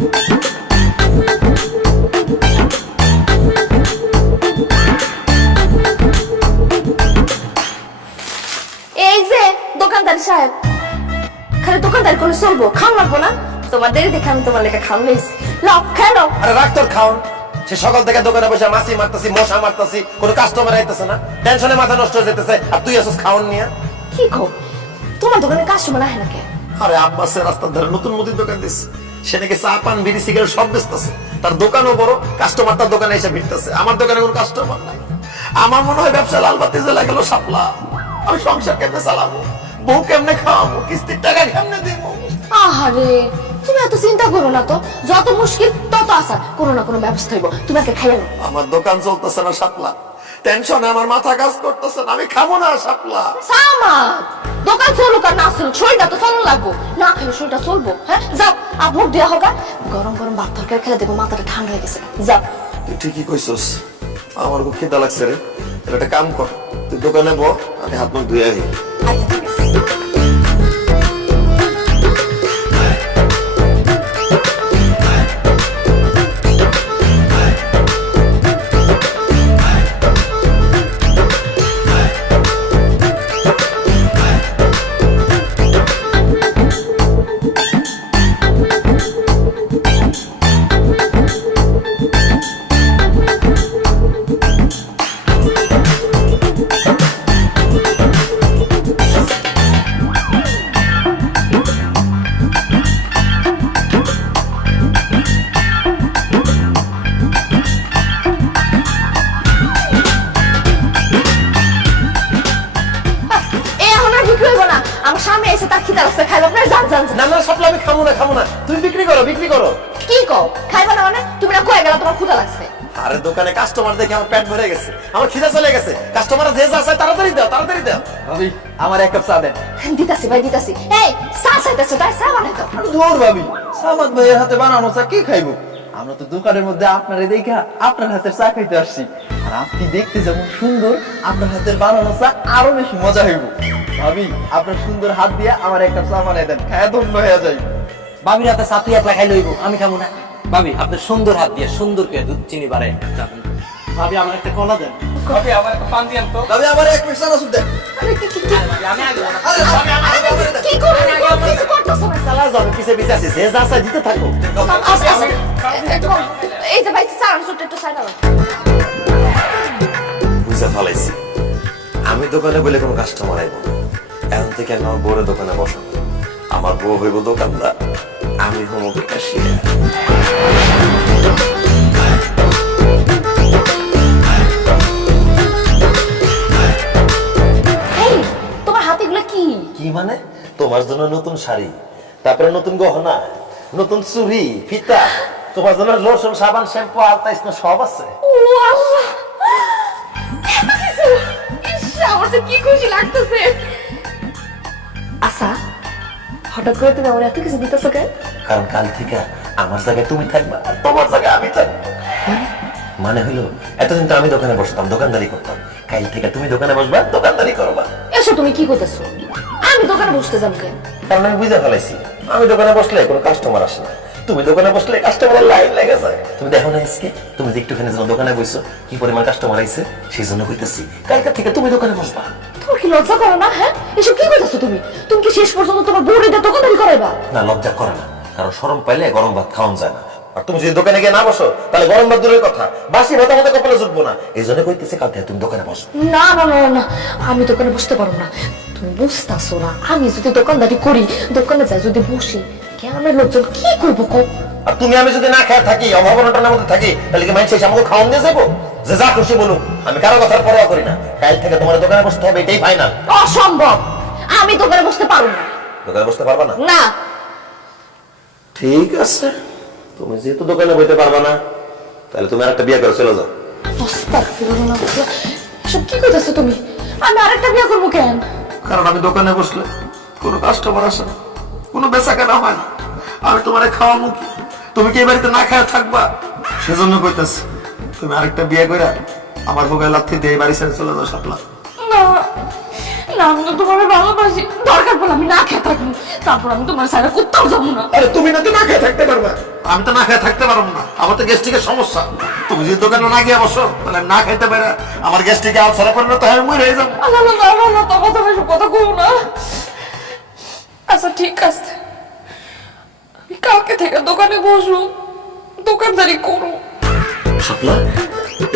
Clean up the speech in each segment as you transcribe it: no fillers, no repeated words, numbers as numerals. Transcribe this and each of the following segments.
এই যে দোকানদার সাহেব, খালি দোকানদার করলে চলবো? খাওয়া লাগবো না? তোমার দেরি দেখে আমি তোমার লেখা খাওয়া লইছি। লও খেলো। আরে রাখ তোর খাওন। সে সকাল থেকে দোকানে বসে মাছি মারতাছি, মশা মারতাছি, কোনো কাস্টমার আইতেছে না, টেনশনে মাথা নষ্ট হয়ে যেতেছে, আর তুই আসছিস খাওন নিয়ে। কি কো, তোমার দোকানে কাস্টমার আহে না কে? আরে আব্বাসের রাস্তার ধারে নতুন মুদির দোকান দিচ্ছে, সে নাকি চা পান বিড়ি সিগারেট সব বেচতেছে, তার দোকানও বড়, কাস্টমার তার দোকানে এসে ভিড়তেছে। আমার দোকানে কোনো কাস্টমার নাই। আমার মনে হয় ব্যবসা লাল বাতি জ্বলে গেল শাপলা। আমি সংসার কেমনে চালাবো, বউ কেমনে খাওয়াবো, কিস্তির টাকা কেমনে দিব? আহারে, তুমি এত চিন্তা করো না তো, যত মুশকিল তত আসান, কোনো না কোনো ব্যবস্থা হইব। তুমি আগে খাইয়া নাও। আমার দোকান চলতেছে না শাপলা, টেনশনে আমার মাথা কাজ করতেছে না, আমি খাবো না শাপলা। সামাদ, দোকান চলুক আর না চলুক, শরীরটা তো চলন লাগবো। না খেলে শরীরটা চলবো? হ্যাঁ, যাও ভোট দেওয়া হোক। গরম গরম ভাত তরকারি খেলে দেখবো মাথাটা ঠান্ডা হয়ে গেছে। যাও। তুই ঠিকই কইছস, আমার খুব খিদা লাগছে রে। তাহলে একটা কাম কর, তুই দোকানে বল, আমি হাত মুখ ধুয়ে আহি। আচ্ছা, ঠিক আছে। আমার সামনে এসে তার খিদা লাগছে, খাইব আপনার? জান জান। না না শাপলা, আমি খাবো না, খাবো না। তুমি বিক্রি করো, বিক্রি করো। কি কও খাইবা না মানে? তুমি না কয়ে গেলা তোমার ক্ষুধা লাগছে? আরে দোকানে কাস্টমার দেখে আমার পেট ভরে গেছে, আমার খিদা চলে গেছে। কাস্টমার যে যা চায় তাড়াতাড়ি দাও, তাড়াতাড়ি দাও। ভাবি আমার এক কাপ চা দেন। দিতাছি ভাই, দিতাছি। এই চা চাইতেছো, তাই চা বানাই দাও। ধুর ভাবি, সামাদ ভাইয়ের হাতে বানানো চা কে খাইবো? আমরা তো দোকানের মধ্যে আপনারে দেখা আপনার হাতের চা খাইতে আসছি, আর আপনি দেখতে যেমন সুন্দর, আপনার হাতের বানানো চা আরো বেশি মজা হইব। ভাবি আপনার সুন্দর হাত দিয়ে আমার এক কাপ চা বানাই দেন, খায়া ধন্য হয়ে যাই। ভাবির হাতে চা তুই একলা খাইলে হইব, আমি খাবো না। ভাবি আপনার সুন্দর হাত দিয়ে সুন্দর করে দুধ চিনি বাড়াই যাবেন। ভাবি আমার একটা কলা দেন। ভাবি আমার একটা পান দিয়েন তো। ভাবি আমার এক পিস চানাচুর দেন। আরে কি আমি আগে আরে ভাবি আমার কি করো না, কিছু করতেছো না। চালা যাও, আমি পিছে পিছে আছি, যে যা চায় দিতে থাকো। এই যে ভাই চা আনছো, একটু চা দাও। বুঝা ফেলাইছি, আমি দোকানে বলে কোনো কাস্টমার আইব না। এখন থেকে আমি আমার বউরের দোকানে বসাবো। আমার বউ হইব দোকানদার, আমি হবো ক্যাশিয়ার। এই তোমার হাতে এগুলো কি? কি মানে? তোমার জন্য নতুন শাড়ি, তারপরে নতুন গহনা, নতুন চুড়ি, ফিতা, তোমার জন্য লোশন, সাবান, শ্যাম্পু, আলতা, স্নো সব আছে। ও আল্লাহ, এত কিছু! ইস, আমার যে কি খুশি লাগতেছে। আচ্ছা, হঠাৎ করে তুমি আমার এত কিছু দিতেছো কেন? কারণ কাল থেকে আমার জায়গায় তুমি থাকবা, আর তোমার জায়গায় আমি থাকবো। মানে হইলো, এতদিন তো আমি দোকানে বসতাম, দোকানদারি করতাম, কাল থেকে তুমি দোকানে বসবা, দোকানদারি করবা। এসো, তুমি কি করতেছো? আমি দোকানে বসতে যাবো কেন? কারণ আমি বুঝে ফেলাইছি, আমি দোকানে বসলে কোনো কাস্টমার আসে না, তুমি দোকানে বসলে কাস্টমারের লাইন লেগে যায়। তুমি দেখো না আজকে, তুমি যে একটুখানি যখন দোকানে বসছো, কি পরিমাণ কাস্টমার আইছে, সেই জন্য কইতেছি কালকে থেকে তুমি দোকানে বসবা। তোমার কি লজ্জা করে না? হ্যাঁ, এসব কি করতেছো তুমি? তুমি কি শেষ পর্যন্ত তোমার বউরে দিয়ে দোকানদারি করাইবা? না, লজ্জা করে না, কারণ শরম পাইলে গরম ভাত খাওয়ান যায় না। আর তুমি যদি দোকানে গিয়ে না বসো, তাহলে গরম ভাত দূরের কথা, বাসি ভাত আমাদের কপালে জুটবো না। এই জন্য কইতেছে কাল থেকে তুমি দোকানে বসো। না না না না, আমি দোকানে বসতে পারবো না। তুমি বুঝতেছো না, আমি যদি দোকানদারি করি, দোকানে যাই যদি বসি, গ্রামের লোকজন কি করবো কও? আর তুমি আমি যদি না খেয়ে থাকি, অভাবনটার মধ্যে থাকি, তাহলে কি মানুষ এসে আমাকে খাওয়ান দিয়ে যাবো? যে যা খুশি বলুক, আমি কারো কথার পরোয়া করি না। কাল থেকে তোমার দোকানে বসতে হবে, এটাই ফাইনাল। অসম্ভব, আমি দোকানে বসতে পারবো না। দোকানে বসতে পারবা না? না। ঠিক আছে, তুমি যেহেতু দোকানে বইতে পারবা না, তাহলে তুমি আরেকটা বিয়ে করে চলে যাও। আস্তাগফিরুল্লাহ, এসব কি করতেছো তুমি? আমি আরেকটা বিয়ে করবো কেন? কারণ আমি দোকানে বসলে কোনো কাস্টমার আসে না, কোনো বেচা কেনা হয় না। আমি তোমারে খাওয়াবো কি? তুমি কি এই বাড়িতে না খায় থাকবা? সেজন্য কইতাছি, তুমি আরেকটা বিয়ে করে আমার ভোগায় লাথি দিয়ে এই বাড়ি ছেড়ে চলে যাও শাপলা। না না, আমি তো তোমার ভালোবাসি, দরকার পড়লে আমি না খেয়ে থাকবো, তারপর আমি তোমার সাথে কোথাও যাবো না। আরে তুমি না তো না খেয়ে থাকতে পারবা। আমি তো না খেয়ে থাকতে পারবো না, আমার তো গ্যাস্ট্রিকের সমস্যা। তুমি যদি দোকানে না গিয়ে বসো তাহলে আমি না খাইতে পারে আমার গ্যাস্ট্রিকে আলসারে পরিণত হয়ে মরে হয়ে যাবো। আল্লাহ না না না তবে তুমি এসব কথা কইও না। আচ্ছা ঠিক আছে, আমি কালকে থেকে দোকানে বসবো, দোকানদারি করো। শাপলা,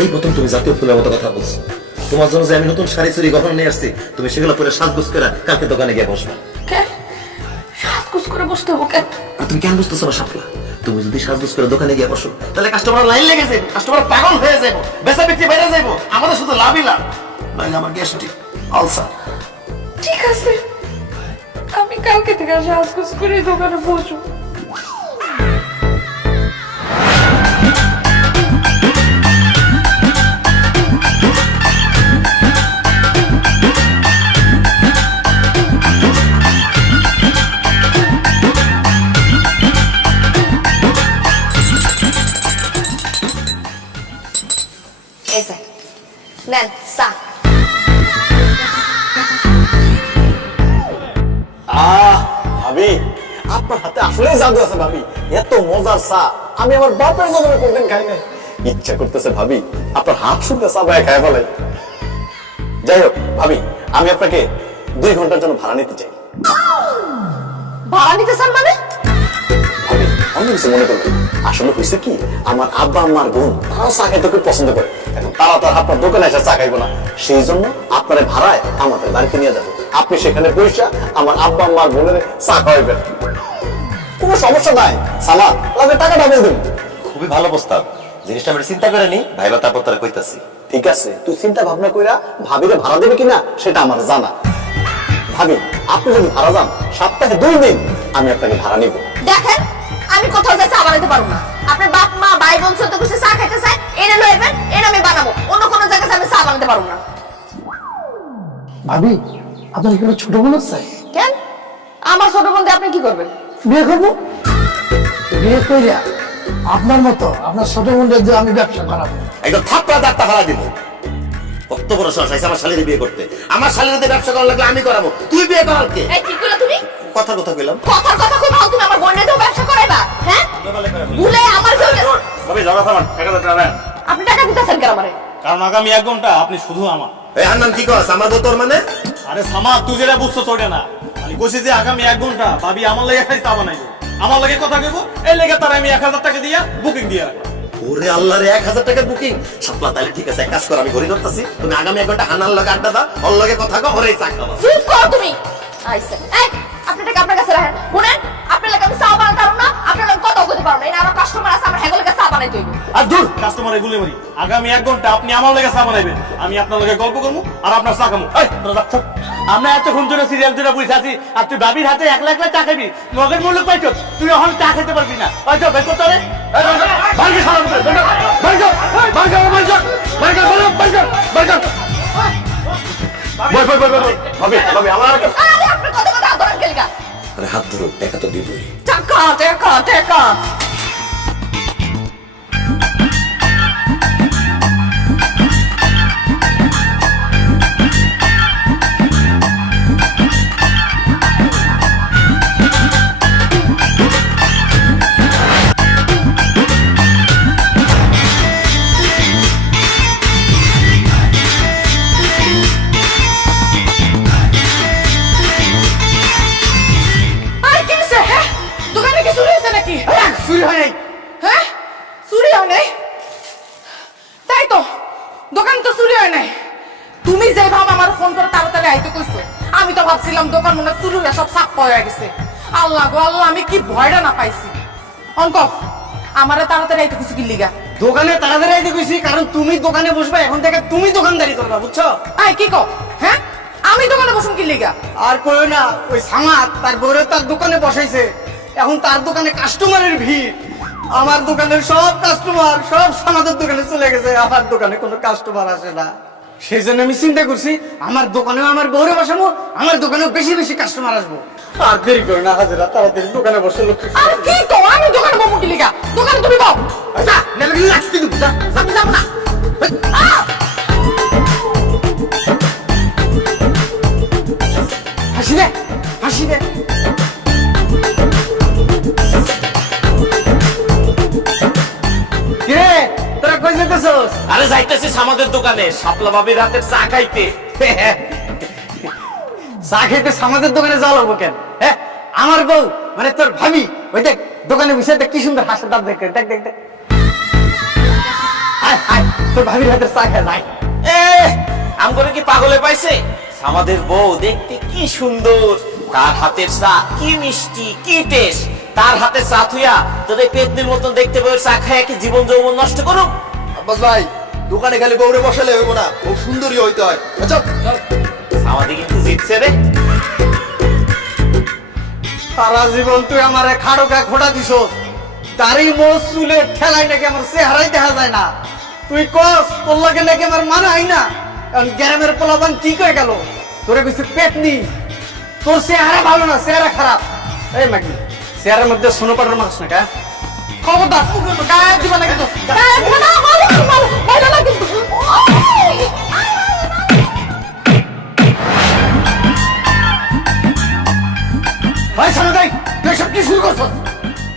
এই প্রথম তুমি জাতীয় ফুলের মতো কথা বলছো। তোমার জন্য যে আমি নতুন শাড়ি চুরি গহনা নিয়ে আসছি, তুমি সেগুলো পরে সাজগোজ করে কালকে দোকানে গিয়ে বসবে। কেন সাজগোজ করে বসতে হবো কেন? আর তুমি কেন বুঝতেছো না শাপলা? তুমি যদি সাজগোজ করে দোকানে গিয়ে বসো তাহলে কাস্টমার লাইন লেগে যাবে, কাস্টমার পাগল হয়ে যাবো, বেচা বিক্রি বেড়ে যাবো, আমাদের শুধু লাভই লাভ, নাহলে আমার গ্যাস্ট্রিক আলসার। ঠিক আছে, আমি কালকে থেকে সাজগোজ করে দোকানে বসবো। এই যে নেন চা। ভাবি, আপনার হাতে আসলেই জাদু আছে ভাবি। এত মজার চা আমি আমার বাপের জন্মে কোনদিন খাই নাই। ইচ্ছা করতেছে ভাবি আপনার হাত শুনতে চা ভাই খাই ফেলাই। যাই হোক ভাবি, আমি আপনাকে 2 ঘন্টার জন্য ভাড়া নিতে চাই। ভাড়া নিতে চান মানে? ভাবি অন্য কিছু মনে করবেন, আসলে হয়েছে কি, আমার আব্বা আমার বোন তারাও চা খাইতে খুব পছন্দ করে। এখন তারা তো আর আপনার দোকানে এসে চা খাইবো না, সেই জন্য আপনার ভাড়ায় আমাদের বাড়িতে নিয়ে যাবো। আপনি সেখানে বসে আমার আব্বা আমার বোনের চা খাওয়াইবেন, কোনো সমস্যা নাই। সালাদ লাগবে টাকা ডাবল দিন। খুবই ভালো প্রস্তাব, জিনিসটা আমি চিন্তা করে নি ভাইবা, তারপর তারা কইতাছি। ঠিক আছে, তুই চিন্তা ভাবনা কইরা ভাবিরে ভাড়া দেবে কিনা সেটা আমার জানা। ভাবি আপনি যদি ভাড়া যান সপ্তাহে 2 দিন আমি আপনাকে ভাড়া নিব। দেখেন আমি কোথাও যাই চা বানাতে পারবো না। আপনার বাপ মা ভাই বোন ছোট কিছু চা খাইতে চায়, এনে লইবেন, এনে আমি বানাবো। অন্য কোনো জায়গায় আমি চা বানাতে পারবো না। ভাবি আপনার এখানে ছোট বোন আছে? কেন? আমার ছোট বোন দিয়ে আপনি কি করবেন? বিয়ে করবো। বিয়ে কইরা আপনার মতো আপনার ছোট বোনদের দিয়ে আমি ব্যবসা করাবো। একদম থাপ্পড়া দাঁতটা ফালা দিব। কত বড় সাহস আছে আমার শালীর বিয়ে করতে? আমার শালীর দিয়ে ব্যবসা করা লাগলে আমি করাবো, তুই বিয়ে করার কে? এই কি কইলা তুমি? কথার কথা কইলাম। কথার কথা কই ভাও, তুমি আমার বোনের দিয়েও ব্যবসা করাইবা? হ্যাঁ ভুলে আমার ভাবি জমা খাবেন 1000 টাকা দেন। আপনি টাকা দিতেছেন কেন আমারে? কারণ আগামী 1 ঘন্টা আপনি শুধু আমার। এই হান্নান কি কস? আমার তো তোর মানে? আরে সামা, তুই যেটা বুঝছো তোরে না। আমি কইছি যে আগামী 1 ঘন্টা ভাবি আমার লাগি খাইতে বানাইবো, আমার লাগি কথা কইবো, এই লাগি তার আমি 1000 টাকা দিয়া বুকিং দিয়া রাখলাম। ওরে আল্লাহ রে, 1000 টাকার বুকিং। শাপলা তাহলে ঠিক আছে, এক কাজ কর, আমি ঘড়ি ধরতাছি, তুমি আগামী 1 ঘন্টা হান্নার লগে আড্ডা দাও, ওর লগে কথা কও, ওরে চা খাওয়া। চুপ করো তুমি। আইসা এই আপনি টাকা আপনার কাছে রাখেন। শুনেন, আপনার লাগে আমি চা বানাতে পারবো না, আপনার লাগে কথা কইতে পারবো না। এই আমার কাস্টমার আছে, আমার হেগো লাগে চা বানাইতে হইব। আর দূর কাস্টমার এগুলি মারি। আগামী 1 ঘন্টা আপনি আমার লাগে চা বানাইবেন, আমি আপনার লগে গল্প করবো আর আপনার চা খামু। এই তোরা যাচ্ছ? আমরা এতক্ষণ ধরে সিরিয়াল ধরে বসে আছি, আর তুই ভাবির হাতে 1 লাখ চা খাবি, মগের মূল্য পাইছ, তুই এখন চা খেতে পারবি না। ওই তো বের করতে রে, ভাঙ্গে সারা করে ভাঙ্গে ভাঙ্গে ভাঙ্গে ভাঙ্গে ভাঙ্গে। বই বই বই বই ভাবি ভাবি আমার আরে আপনি কথা কথা ধরেন কেলিকা। আরে হাত ধরো, টাকা তো দিবই। টাকা টাকা টাকা। চুরি হয় নাই। হ্যাঁ চুরি হয় নাই? তাই তো, দোকান তো চুরি হয় নাই। তুমি যে ভাব আমার ফোন করে তাড়াতাড়ি আইতে কইছো, আমি তো ভাবছিলাম দোকান মনে হয় চুরি হয়ে সব সাপ হয়ে গেছে। আল্লাহ গো আল্লাহ, আমি কি ভয়টা না পাইছি। অঙ্ক আমারে তাড়াতাড়ি আইতে কইছো কি লিগা? দোকানে তাড়াতাড়ি আইতে কইছি কারণ তুমি দোকানে বসবে, এখন থেকে তুমি দোকানদারি করবা, বুঝছো? আই কি কও? হ্যাঁ আমি দোকানে বসুন কি লিগা? আর কইও না, ওই সামাদ তার বউরে তার দোকানে বসাইছে, এখন তার দোকানে কাস্টমারের ভিড়। আমার দোকানের সব কাস্টমার সব সামাদের দোকানে চলে গেছে, আমার দোকানে কোনো কাস্টমার আসে না। সেই জন্য আমি চিন্তা করছি আমার দোকানেও আমার বউরে বসাবো, আমার দোকানেও বেশি বেশি কাস্টমার আসবো। আর দেরি করো না হাজিরা, তাড়াতাড়ি দোকানে বসে লোক। আর কি কও? আমি দোকানে বসুন কি লিগা? দোকানে তুমি বউ। আচ্ছা নেলে লাগতে দিব, আমি যাব না। হাসি দে হাসি দে। যাইতেছস? আরে যাইতেছিস আমাদের দোকানে শাপলা ভাবির হাতের চা খাইতে। চা খেতে আমাদের দোকানে যাওয়া লাগবো কেন? হ্যাঁ, আমার বউ মানে তোর ভাবি, ওই দেখ দোকানে বসে দেখ কি সুন্দর হাসি দাঁত দেখে, দেখ দেখ দেখ। আয় আয়, তোর ভাবির হাতের চা খায় নাই। এ আমগরে কি পাগলে পাইছে? আমাদের বউ দেখতে কি সুন্দর, তার হাতের চা কি মিষ্টি কি টেস্ট। তার হাতে চা থুইয়া তোদের পেতনির মতন দেখতে বউয়ের চা খাইয়া কি জীবন যৌবন নষ্ট করুক? আব্বাস ভাই দোকানে খালি বউরে বসালে হইব না, ও সুন্দরী হইতে হয়। আচ্ছা আমাদের কিন্তু জিতছে রে। সারা জীবন তুই আমার খাড়োকা খোটা দিছ, দাড়ি মোজ চুলে ঠেলাই নাকি আমার চেহারাই দেখা যায় না। তুই কস তোর লাগে নাকি আমার মানাই না, কারণ গ্রামের পোলাপান কি কয়ে গেল তোরে কিছু পেটনি, তোর চেহারা ভালো না, চেহারা খারাপ। এই মাগি চেহারার মধ্যে সোনো পাটার মাছ না কা খবরদার গায়ে দিবা না কিন্তু, গায়ে দিবা না, মারো না কিন্তু। ভাই সামনে তুই সব কি শুরু করছস?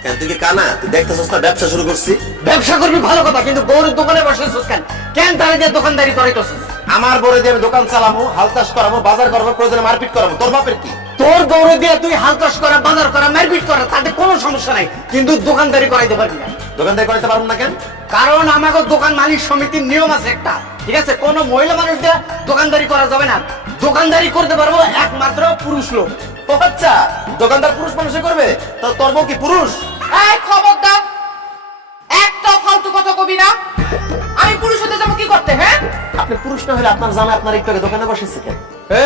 কেন তুই কি কানা? তুই দেখতেছস না ব্যবসা শুরু করছি? ব্যবসা করবি ভালো কথা, কিন্তু বউরের দোকানে বসেছিস কেন? কেন তারে দিয়ে দোকানদারি করাইতেছিস? আমার বড় দিয়ে আমি দোকান চালামো, হাল চাষ করাবো, বাজার করবো, প্রয়োজনে মারপিট করাবো। তোর বাপের কি? তোর দৌড়ে দিয়ে তুই হাল চাষ করা, বাজার করা, মারপিট করা, তাতে কোনো সমস্যা নাই, কিন্তু দোকানদারি করাইতে পারবি না। দোকানদারি করাইতে পারবো না কেন? কারণ আমাকে দোকান মালিক সমিতির নিয়ম আছে একটা, ঠিক আছে? কোনো মহিলা মানুষ দিয়ে দোকানদারি করা যাবে না। দোকানদারি করতে পারবো একমাত্র পুরুষ লোক। ও আচ্ছা, দোকানদার পুরুষ মানুষে করবে? তো তোর বউ কি পুরুষ? এই খবরদার, একটা ফালতু কথা কবি না। আমি পুরুষ হতে যাবো কি করতে? হ্যাঁ, আপনি পুরুষ না হলে আপনার জামাই আপনার একটু আগে দোকানে বসেছে কেন?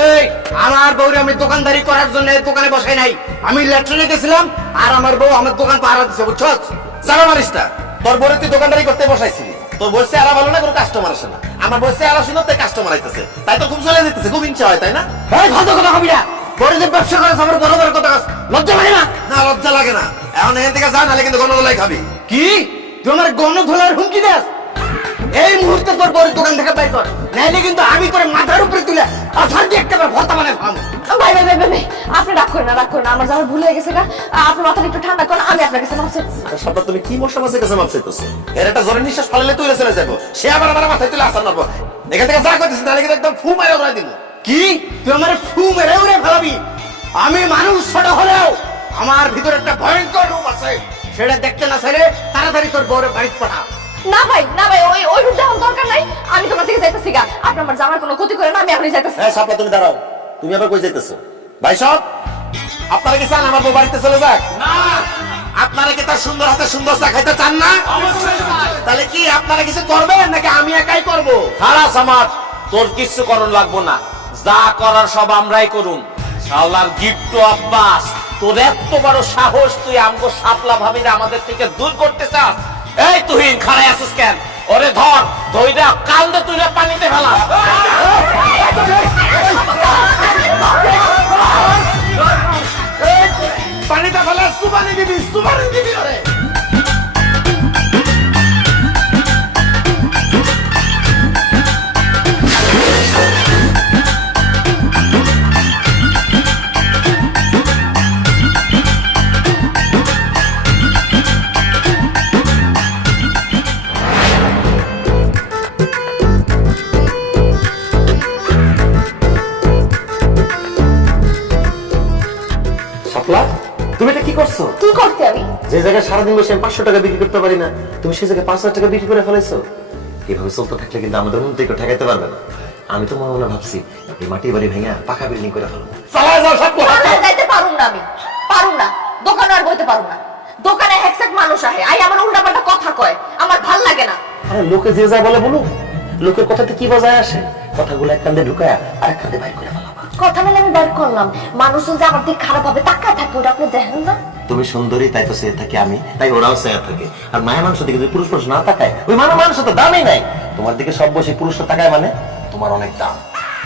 এই আমার বউরে আমি দোকানদারি করার জন্য দোকানে বসাই নাই, আমি ল্যাট্রিনে গেছিলাম আর আমার বউ আমার দোকান পাহারা দিছে, বুঝছস? জামা মারিস না। তোর বউরে তুই দোকানদারি করতে বসাইছিলি, তোর বউর চেহারা ভালো না, কোনো কাস্টমার আসে না। আমার বউর চেহারা শুনো তাই কাস্টমার আইতেছে, তাই তো খুব চলে যেতেছে, খুব ইচ্ছা হয়, তাই না? এই ফালতু কথা কবি না, বড় যে ব্যবসা করে আমার বড় বড় কথা কস, লজ্জা লাগে না? না লজ্জা লাগে না। এখন এখান থেকে যা, নাহলে কিন্তু গণদোলাই খাবি। কি তুই আমার গণধোলার হুমকি দেস? এই মুহূর্তে তোর বড় দোকান থেকে বাইর কর, নাইলে কিন্তু আমি তোর মাথার উপরে তুলে আছাড় দিয়ে একটা ভর্তা বানাই খাবো। ভাই ভাই ভাই ভাই ভাই, আপনি রাগ করেন না, রাগ করেন না, আমার যাওয়ার ভুল হয়ে গেছে গা। আপনার মাথাটা একটু ঠান্ডা করেন, আমি আপনার কাছে মাফ চাইতেছি। সপ্তাহ তুমি কি মশা মাছের কাছে মাপ চাইতেছো? এর একটা জোরে নিঃশ্বাস ফালালে তুই চলে যাবো, সে আবার আমার মাথায় তুলে আসার নাবো। এখান থেকে যা করতেছিস, তাহলে কিন্তু একদম ফু মারে উড়াই দিব। কি তুই আমার ফু মেরে উড়ে ফেলাবি? আমি মানুষ ছোট হলেও আমার ভিতরে একটা ভয়ঙ্কর রূপ আছে, সেটা দেখতে না চাইলে তাড়াতাড়ি তোর বউরে বাড়িতে পাঠা। না ভাই না ভাই, ওই ওই রূপ দেখার দরকার নাই, আমি তোমার থেকে যাইতেছি গা। আপনি আমার জামার কোনো ক্ষতি করে না, আমি এখনই যাইতেছি। হ্যাঁ সাপলা, তুমি দাঁড়াও। তুমি আবার কই যাইতেছো? ভাই সব আপনারা কি চান আমার বউ বাড়িতে চলে যাক? না। আপনারা কি তার সুন্দর হাতে সুন্দর চা খাইতে চান না? তাহলে কি আপনারা কিছু করবেন নাকি আমি একাই করব? খালাস আমার, তোর কিছু করণ লাগবো না, যা করার সব আমরাই করুন। শালার গিফট আব্বাস, তোর এত বড় সাহস, তুই আমগো শাপলা ভাবিরা আমাদের থেকে দূর করতে চাস? এই তুহিন খাড়াই আছিস কেন? ওরে ধর, ধইরা কান্দে তুইরা পানিতে ফেলা। পানিতে ফেলা, সুবানি দিবি, সুবানি দিবি ওরে। শাপলা, তুমি এটা কি করছো? কি করতে আমি? যে জায়গায় সারাদিন বসে আমি 500 টাকা বিক্রি করতে পারি না, তুমি সেই জায়গায় 5000 টাকা বিক্রি করে ফেলাইছো। এভাবে চলতে থাকলে কিন্তু আমাদের উন্নতি কেউ ঠেকাইতে পারবে না। আমি তো মনে মনে ভাবছি এই মাটির বাড়ি ভেঙে পাকা বিল্ডিং করে ফেলবো। চালা যাও শাপলা। দোকানে যাইতে পারুম না, আমি পারুম না, দোকানে আর বইতে পারুম না। দোকানে হেকসেক মানুষ আহে, আই আমার উল্টাপাল্টা কথা কয়, আমার ভাল লাগে না। আরে লোকে যে যা বলে বলুক, লোকের কথাতে কি বাজায় আসে? কথাগুলো এক কান্দে ঢুকায়া আর এক কান্দে বাইর করে ফেলাবা। কথা বলে আমি বের করলাম, মানুষজন যে আমার দিকে খারাপ ভাবে তাকায় থাকে, ওটা আপনি দেখেন না? তুমি সুন্দরী, তাই তো চেয়ে থাকি আমি, তাই ওরাও চেয়ে থাকে। আর মায়া মানুষ দিকে যদি পুরুষ মানুষ না তাকায়, ওই মানুষ তো দামই নাই। তোমার দিকে সব বসে পুরুষরা তাকায় মানে তোমার অনেক দাম।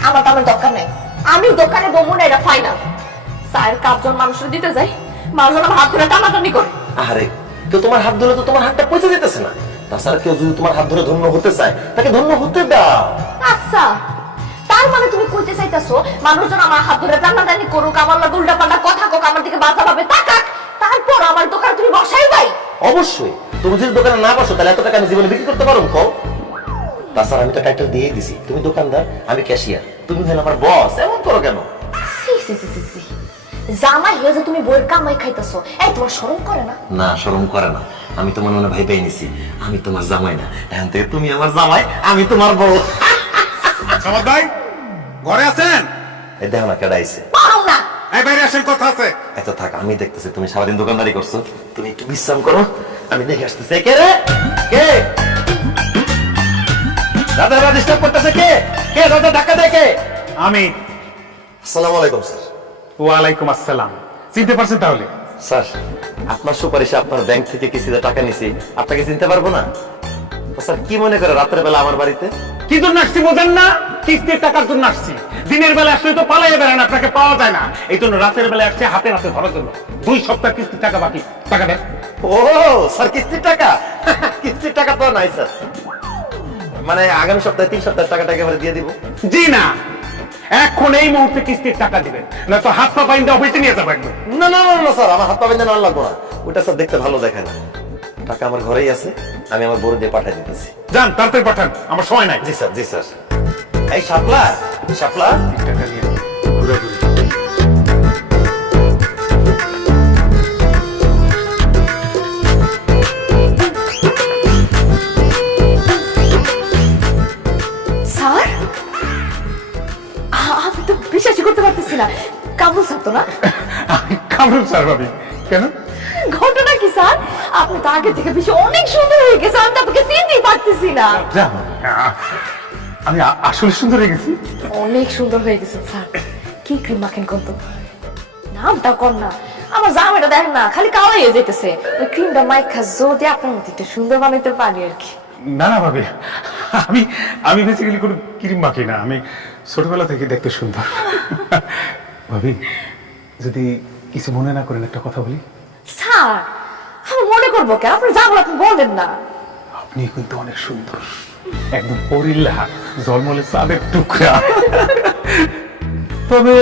আমার দামের দরকার নেই, আমি দোকানে বমু না, এটা ফাইনাল। চায়ের কাপজন মানুষের দিতে যাই, মানুষজন আমার হাত ধরে টানাটানি করে। আরে কেউ তোমার হাত ধরে তো তোমার হাতটা পৌঁছে যেতেছে না। তাছাড়া কেউ যদি তোমার হাত ধরে ধন্য হতে চায়, তাকে ধন্য হতে দাও। আচ্ছা, তার মানে তুমি কইতে চাইতাছো মানুষজন আমার হাত ধরে টানাটানি করুক, আমার লাগে উল্টাপাল্টা কথা কোক, আমার দিকে বাজা ভাবে তাকাক, তারপর আমার দোকানে তুমি বসাই ভাই? অবশ্যই। তুমি যদি দোকানে না বসো, তাহলে এত টাকা আমি জীবনে বিক্রি করতে পারো? কও তাছাড়া আমি তো টাইটেল দিয়েই দিছি, তুমি দোকানদার আমি ক্যাশিয়ার, তুমি হলে আমার বস, এমন করো কেন? সি সি সি সি সি। জামাই হয়ে যে তুমি বইয়ের কামাই খাইতেছো, এই তোমার শরম করে না? না, শরম করে না। আমি তোমার মনে ভাই পেয়ে নিছি, আমি তোমার জামাই না, এখন থেকে তুমি আমার জামাই, আমি তোমার বউ। সামাদ ভাই ঘরে আছেন? এই দেখো না কেডা আইছে। পারো না। এই বাইরে আসেন, কথা আছে। এত থাক, আমি দেখতেছি তুমি সারাদিন দোকানদারি করছো, তুমি একটু বিশ্রাম করো, আমি দেখে আসতেছি। কে রে? কে? দাদা ডিস্টার্ব করতেছে কে? কে দাদা ধাক্কা দেয় কে? আমি। আসসালামু আলাইকুম স্যার। ওয়ালাইকুম আসসালাম। চিনতে পারছেন তাহলে? স্যার, আপনার সুপারিশে আপনার ব্যাংক থেকে কিস্তিতে টাকা নিছি, আপনাকে চিনতে পারবো না? তো স্যার কি মনে করে রাতের বেলা আমার বাড়িতে? কি জন্য আসছি বোঝেন না? কিস্তির টাকার জন্য আসছি। দিনের বেলা আসলে তো পালাইয়ে বেড়ান, আপনাকে পাওয়া যায় না, এই জন্য রাতের বেলা আসছে হাতে হাতে ধরার জন্য। 2 সপ্তাহ কিস্তির টাকা বাকি, টাকা দেন। ও স্যার, কিস্তির টাকা? কিস্তির টাকা তো নাই স্যার, মানে আগামী সপ্তাহে 3 সপ্তাহের টাকাটা একেবারে দিয়ে দিব। জি না, এখন এই মুহূর্তে কিস্তির টাকা দিবেন, না তো হাত পা বাইন্দা অফিসে নিয়ে যাবো একদম। না না না না স্যার, আমার হাত পা বেঁধে নেওয়ার লাগবো না, ওটা স্যার দেখতে ভালো দেখায় না। টাকা আমার ঘরেই আছে, আমি আমার বড় দিয়ে পাঠিয়ে দিতেছি। যান তাড়াতাড়ি পাঠান, আমার সময় নাই। জি স্যার, জি স্যার। এই শাপলা, শাপলা, টাকা নিয়ে ঘুরে ঘুরে। স্যার, আমি তো বিশ্বাসই করতে পারতেছি না। কামরুল স্যার তো না? আমি কামরুল স্যার ভাবি। কেন? ঘটনা কি স্যার? আপনি তো আগে থেকে বেশি অনেক সুন্দর হয়ে গেছে, আমি তো আপনাকে চিনতেই পারতেছি না। আমি আসলে সুন্দর হয়ে গেছি। অনেক সুন্দর হয়ে গেছেন স্যার। কি ক্রিম মাখেন কত? নামটা কর না, আমার জামাইটা দেখেন না খালি কালো হয়ে যেতেছে। ওই ক্রিমটা মাইখা যদি আপনার মতো একটু সুন্দর বানাইতে পারি আর কি। না না ভাবি, আমি বেসিক্যালি কোনো ক্রিম মাখি না, আমি ছোটবেলা থেকে দেখতে সুন্দর। ভাবি, যদি কিছু মনে না করেন একটা কথা বলি। স্যার, আমি মনে করবো কেন? আপনার জামাই আপনি বলেন না। আপনি কিন্তু অনেক সুন্দর, একদম পরিল্লা জলমলে চাঁদের টুকরা। তবে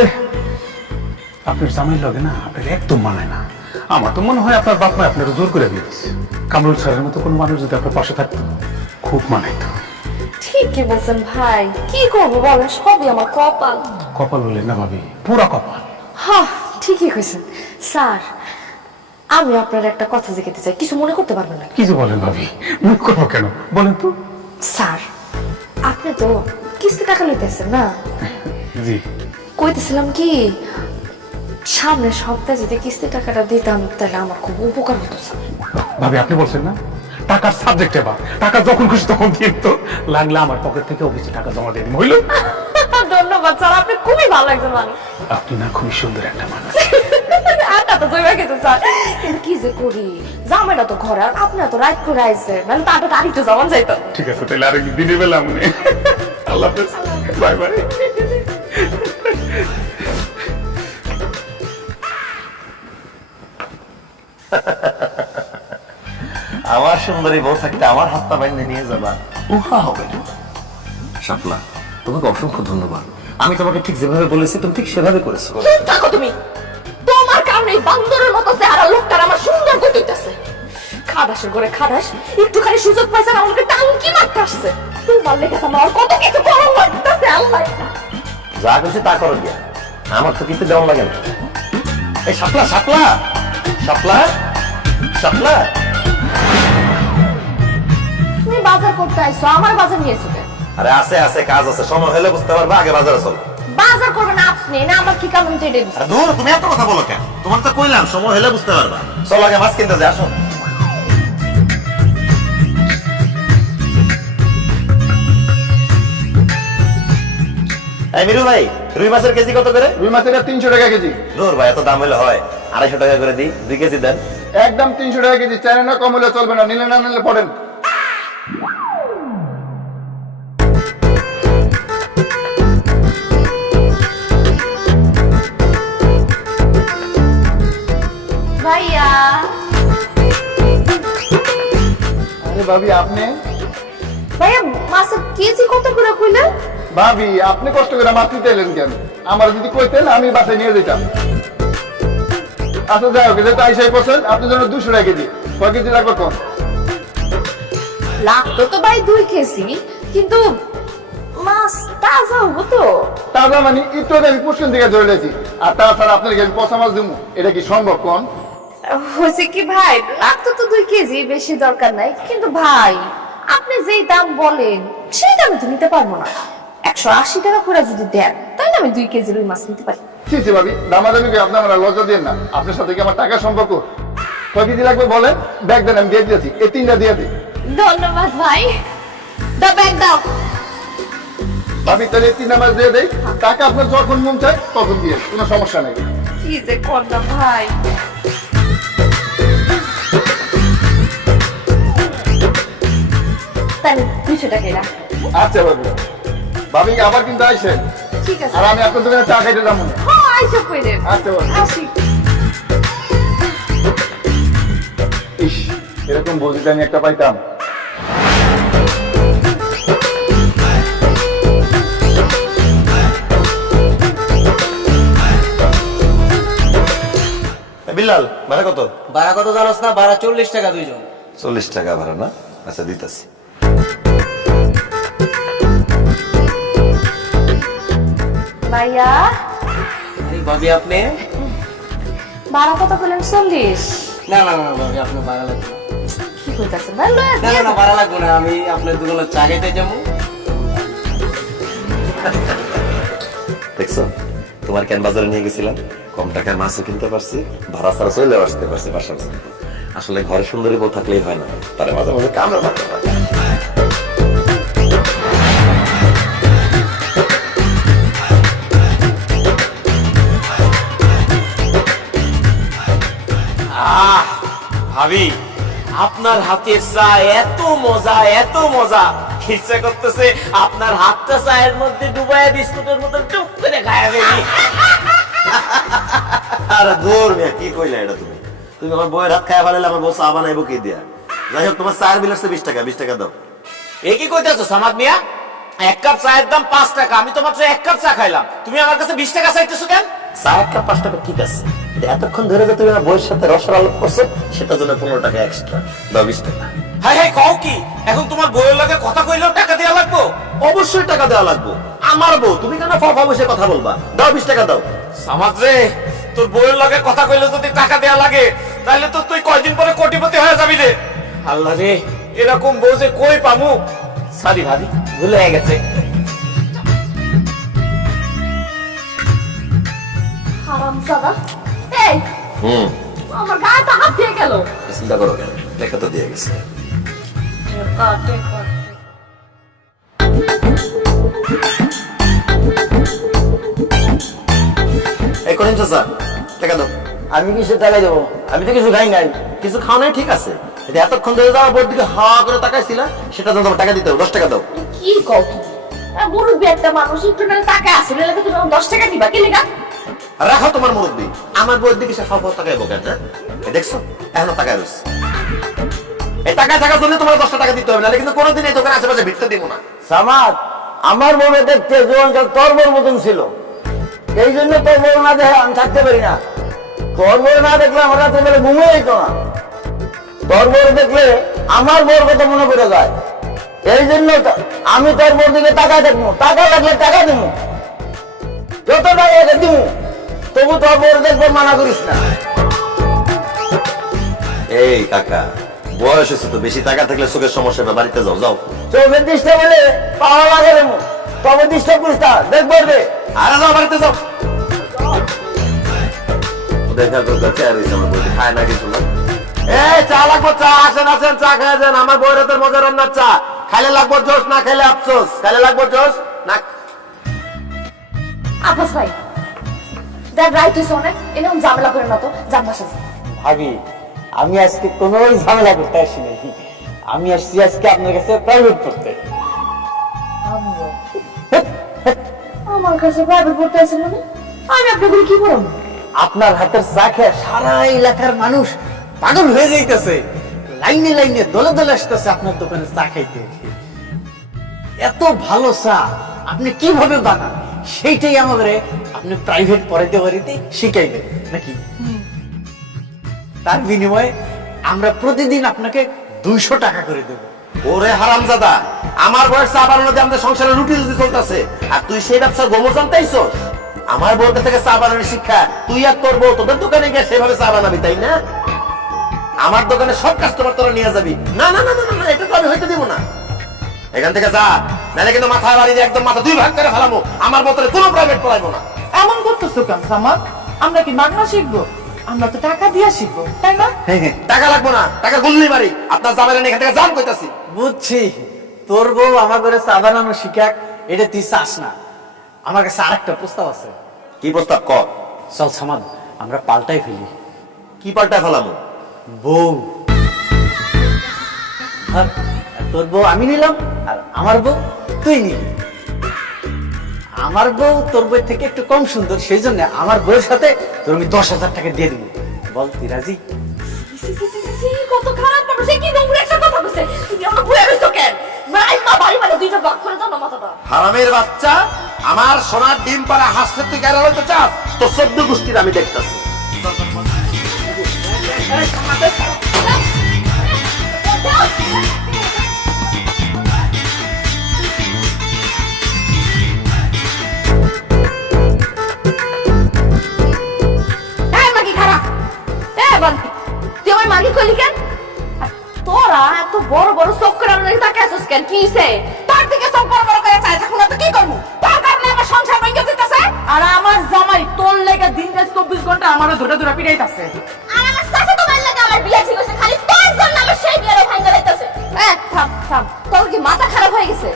আপনার জামাই লাগে না, আপনার একদম মানায় না। আমার তো মনে হয় আপনার বাপ মা আপনার জোর করে দিয়েছে। কামরুল স্যারের মতো কোনো মানুষ যদি আপনার পাশে থাকতো, খুব মানাইতো। ঠিকই বলছেন ভাই, কি করবো বলেন, সবই আমার কপাল। কপাল বললেন না ভাবি, পুরা কপাল। হ্যাঁ, ঠিকই কইছেন। স্যার, আমি আপনার একটা কথা জিজ্ঞাসা চাই, কিছু মনে করতে পারবেন না? কিছু বলেন ভাবি, মুখ করবো কেন বলেন তো। স্যার, আপনি তো কিস্তি টাকা লইতেছেন না? জি। কইতেছিলাম কি, সামনের সপ্তাহে যদি কিস্তি টাকাটা দিতাম তাহলে আমার খুব উপকার হতো স্যার। ভাবি, আপনি বলছেন না টাকার সাবজেক্ট, এবার টাকা যখন খুশি তখন দিয়ে তো, লাগলে আমার পকেট থেকে অফিসে টাকা জমা দিয়ে দিন, হইল? ধন্যবাদ স্যার, আপনি খুবই ভালো একজন মানুষ। আপনি না খুবই সুন্দর একটা মানুষ। আটা তো জমা গেছে স্যার, কিন্তু কি যে করি, জামাইটা তো ঘরে, আর আপনি তো রাত করে আইছে, নাহলে তো আটা আরেকটু জমান যাইতো। ঠিক আছে, তাহলে আরেক দিনে বেলা মনে। আল্লাহ হাফেজ, বাই বাই। আমার সুন্দরী বউ থাকতে আমার হাত পা বেঁধে নিয়ে যাবা, উহা হবে না। শাপলা, তোমাকে অসংখ্য ধন্যবাদ। আমি তোমাকে ঠিক যেভাবে বলেছি তুমি ঠিক সেভাবে করেছো। চুপ থাকো তুমি, তোমার কারণে এই বান্দরের মতো চেহারা লোকটার আমার সুন্দর করে দিতেছে। খাদাসের ঘরে খাদাস, একটুখানি সুযোগ পাইছে না আমাকে টাঙ্কি মারতে আসছে। তোমার লেগে তো আমার কত কিছু করার লাগতেছে, আল্লাহ। যা খুশি তা করো গিয়া, আমার তো কিছু দেওয়া লাগে না। এই শাপলা, শাপলা, শাপলা, শাপলা, তুমি বাজার করতে আইছো, আমার বাজার নিয়েছো কেন? আরে আছে আছে, কাজ আছে, সময় হলে বুঝতে পারবা, আগে বাজারে চলো। বাজার করবেন আপনি না, আমার কি কারণ এটা দিচ্ছে? আরে দূর, তুমি এত কথা বলো কেন? তোমার তো কইলাম সময় হলে বুঝতে পারবা। চলো আগে মাছ কিনতে যাই, আসো। এই মিরু ভাই, রুই মাছের কেজি কত করে? রুই মাছের 300 টাকা কেজি। দূর ভাই, এত দাম হলে হয়, 250 টাকা করে দিই, 2 কেজি দেন। একদম 300 টাকা কেজি, চাইলে না কম হলে চলবে না, নিলে না নিলে পড়েন। ভাইয়া, আরে ভাবি আপনি? ভাইয়া মাছের কেজি কত করে কইলেন? ভাবি আপনি কষ্ট করে মাছ নিতে এলেন কেন? আমার যদি কইতেন আমি বাসায় নিয়ে যেতাম। আচ্ছা যাই হোক, যেহেতু আইসাই করছেন, আপনার জন্য 200 টাকা কেজি। কয় কেজি লাগবে কোন? লাগতো তো ভাই 2 কেজি, কিন্তু মাছ তাজা হবো তো? তাজা মানে একটু আগে আমি পুষ্কিন থেকে ধরে লেছি, আর তাছাড়া আপনাকে আমি পচা মাছ দিব, এটা কি সম্ভব কোন? হয়েছে কি ভাই, লাগতো তো 2 কেজি, বেশি দরকার নাই। কিন্তু ভাই আপনি যেই দাম বলেন সেই দামে তো নিতে পারবো না। 180 টাকা করে যদি দেন তাহলে আমি 2 কেজি রুই মাছ নিতে পারি। ছি ছি ভাবি, দামাদামি করে আপনি আমার লজ্জা দিয়ে না। আপনার সাথে কি আমার টাকার সম্পর্ক? কয় কেজি লাগবে বলেন, ব্যাগ দেন, আমি দিয়ে দিয়েছি, এই 3টা দিয়ে দিই। ধন্যবাদ ভাই, দাও ব্যাগ দাও। ভাবি তাহলে এই 3টা মাছ দিয়ে দেই, টাকা আপনার যখন মন চায় তখন দিয়ে, কোনো সমস্যা নেই। কি যে করলাম ভাই। তাহলে 200 টাকাই রাখ। আচ্ছা ভাবি, ভাবি আবার কিন্তু আইসেন, ঠিক আছে। আর আমি আপনার দোকানে চা খাইতে যাবো না। হ্যাঁ আইসা কইরে। আচ্ছা ভাবি। আসি। ইস, এরকম বউজিটা আমি একটা পাইতাম। বিল্লাল ভাড়া কত? ভাড়া কত জানোস না? ভাড়া 40 টাকা দুইজন। 40 টাকা ভাড়া না? আচ্ছা দিতাছি। ভাইয়া ভাবি আপনি? ভাড়া কত বললেন? 40। না না না ভাবি, আপনার ভাড়া লাগবে না। কি কইতাছেন ভাই? লয়া না না ভাড়া লাগবে না, আমি আপনার দোকানে চা খাইতে যাবো। দেখছো, তোমার কেন বাজারে নিয়ে গেছিলাম, কম টাকায় মাছও কিনতে পারছি, ভাড়া ছাড়া চলে আসতে পারছি বাসার জন্য। আসলে ঘরে সুন্দরী বউ থাকলেই হয় না, তারে মাঝে মাঝে কামড় মারতে হয়। ভাবি আপনার হাতের চা এত মজা, এত মজা, ইচ্ছা করতেছে আপনার হাতটা চায়ের মধ্যে ডুবাইয়া বিস্কুটের মতো টুক করে খায়া ফেলি। আরে দূর মিয়া, কি কইলা এটা তুমি? তুমি আমার বউয়ের হাত খায়া ফেলালে আমার বউ চা বানাইবো কি দিয়া? যাই হোক, তোমার চায়ের বিল আসছে 20 টাকা, 20 টাকা দাও। এ কি কইতাছো সামাদ মিয়া? 1 কাপ চায়ের দাম 5 টাকা, আমি তো মাত্র 1 কাপ চা খাইলাম, তুমি আমার কাছে 20 টাকা চাইতেছো কেন? চা এক কাপ 5 টাকা ঠিক আছে, কিন্তু এতক্ষণ ধরে যে তুমি আমার বউয়ের সাথে রসের আলাপ করছো, সেটার জন্য 15 টাকা এক্সট্রা দাও, 20 টাকা। হাই হাই কও কি? এখন তোমার বউয়ের লগে কথা কইলেও টাকা দেওয়া লাগবো? অবশ্যই টাকা দেওয়া লাগবে, আমার বউ, তুমি কেন ফাফা বসে কথা বলবা? দাও 20 টাকা দাও। সামাদ রে, তোর বউয়ের লগে কথা কইলে যদি টাকা দেওয়া লাগে তাহলে তো তুই কয়দিন পরে কোটিপতি হয়ে যাবি রে। আল্লাহ রে, এরকম বউ যে কই পামু? সরি ভাবি, ভুল হয়ে গেছে। হারামজাদা, এই হুম, আমার গায়ে হাত দিয়ে গেল। চিন্তা করো কেন, টাকা তো দিয়ে গেছে। এই করিম চাচা, টাকা দাও। আমি কিসের টাকা দেবো? আমি তো কিছু খাই নাই। কিছু খাও নাই ঠিক আছে, কিন্তু এতক্ষণ ধরে যাওয়ার পর দিকে হা করে তাকাইছিল, সেটা জন্য তোমার টাকা দিতে হবে, 10 টাকা দাও। কি কও কি? মুরব্বী একটা মানুষ, একটু না টাকা আছে, নাহলে তুমি 10 টাকা দিবা কি লেগা? রাখো তোমার মুরব্বী, আমার বউয়ের দিকে সে ফাফা তাকাইবো কেন? দেখছো এখনো টাকা রয়েছে, এই টাকা থাকার জন্য তোমার 10 টাকা দিতে হবে, নাহলে কিন্তু কোনোদিন এই দোকানে আশেপাশে ভিড়তে দিব না। সামাদ, আমার বউ দেখতে জোয়ানকাল তোর বউর মতন ছিল, এই জন্য তোর বউ না দেখে আমি থাকতে পারি না। তোর বউ না দেখলে আমার রাতে বেলা ঘুমিয়ে যেত না। তোর বউ দেখলে আমার বউর কথা মনে পড়ে যায়, এই জন্য আমি তোর বউর দিকে টাকায় দেখবো, টাকা লাগলে টাকা দিব, যত টাকা দিব, তবু তোর বউর দেখবো, মানা করিস না। এই কাকা, বয়স হয়েছে তো, বেশি টাকা থাকলে চোখের সমস্যা হবে, বাড়িতে যাও যাও। চোখের দৃষ্টা বলে পাওয়া লাগে রে, তবে দৃষ্টা করিস না, দেখবো রে। আরে যাও বাড়িতে যাও। দেখা করতে চেয়ার হয়েছে আমার বই, খায় না কিছু না। এই চা লাগবো, চা আসেন আসেন, চা খায় যান, আমার বউয়ের হাতের মজা রান্নার চা। খাইলে লাগবো জোশ, না খাইলে আফসোস। খাইলে লাগবো জোশ না। আব্বাস ভাই, দেখ রাইট হইছে অনেক, এরকম ঝামেলা করে না তো, জাম্মা সাথে। ভাবি, আমি আজকে কোনো ঝামেলা করতে আসি নাই, আমি আসছি আজকে আপনার কাছে প্রাইভেট করতে। আমার কাছে প্রাইভেট পড়তে আছে মানে আমি আপনাকে কি বলবো? আপনার হাতের চা খেয়ে সারা এলাকার মানুষ পাগল হয়ে যাইতেছে, লাইনে লাইনে দলে দলে আসতেছে আপনার দোকানে চা খাইতে। এত ভালো চা আপনি কিভাবে বানান সেইটাই আমাদের আপনি প্রাইভেট পড়াইতে পারিতে শিখাইবেন নাকি? তার বিনিময়ে আমরা প্রতিদিন আপনাকে 200 টাকা করে দেব। ওরে হারামজাদা, আমার বয়স চা বানানো দিয়ে আমাদের সংসারে রুটি রুটি চলতেছে, আর তুই সেই ব্যবসার গোমর জানতেইছস? আমার বউর কাছ থেকে চা বানানোর শিক্ষা তুই আর তোর বউ তোদের দোকানে গিয়ে সেভাবে চা বানাবি, তাই না? আমার দোকানে সব কাস্টমার তোরা নিয়ে যাবি? না না না না না, এটা তো আমি হইতে দিব না। এখান থেকে যা, নাহলে কিন্তু মাথায় বাড়ি দিয়ে একদম মাথা দুই ভাগ করে ফেলাবো। আমার বোতলে কোনো প্রাইভেট পড়াইবো না। এমন করতেছো কেন সামাদ? আমরা কি মাগনা শিখবো? আমরা তো টাকা দিয়ে শিখবো, তাই না? টাকা লাগবো না, টাকা গুল্লি মারি। আপনার জামাইরা এখান থেকে যান কইতাছি। বুঝছি, তোর বউ আমার ঘরে চা বানানো শিখাক, এটা তুই চাস না। আমার কাছে আরেকটা প্রস্তাব আছে। কি প্রস্তাব ক? চল সামাদ, আমরা পাল্টাই ফেলি। কি পাল্টা ফেলামো? বউ। আর তোর বউ আমি নিলাম, আর আমার বউ তুই নিলি। আমার বউ তোর বউয়ের থেকে একটু কম সুন্দর, সেই জন্য আমার বউয়ের সাথে তোর আমি 10,000 টাকা দিয়ে দেবো। বল তুই রাজি? কত খারাপ মানুষ, কি নোংরা একটা কথা বলছে। তুমি আমার বউয়ের হইছো কেন? মাই মা বাড়ি মানে দুইটা ভাগ করে দাও না মাথাটা। হারামের বাচ্চা, আমার সোনার ডিম পাড়া হাসতে তুই কেন হইতে চাস? তোর 14 গোষ্ঠীর আমি দেখতাছি। তুই আমার মাকে কইলি কেন? তোরা এত বড় বড় চোখ করে আমার দিকে তাকিয়ে আছিস কেন? কি হইছে? তার দিকে চোখ বড় বড় করে চাই থাকুন না তো কি করবো? তার কারণে আমার সংসার ভেঙে যেতেছে, আর আমার জামাই তোর লেগে দিন রাত 24 ঘন্টা আমারও ধরে ধরে পিড়াইতাছে। আর আমার চাচা তোমার লাগে আমার বিয়ে ঠিক হইছে, খালি তোর জন্য আমার সেই বিয়েরও ভাঙা যাইতাছে। থাম থাম, তোর কি মাথা খারাপ হয়ে গেছে?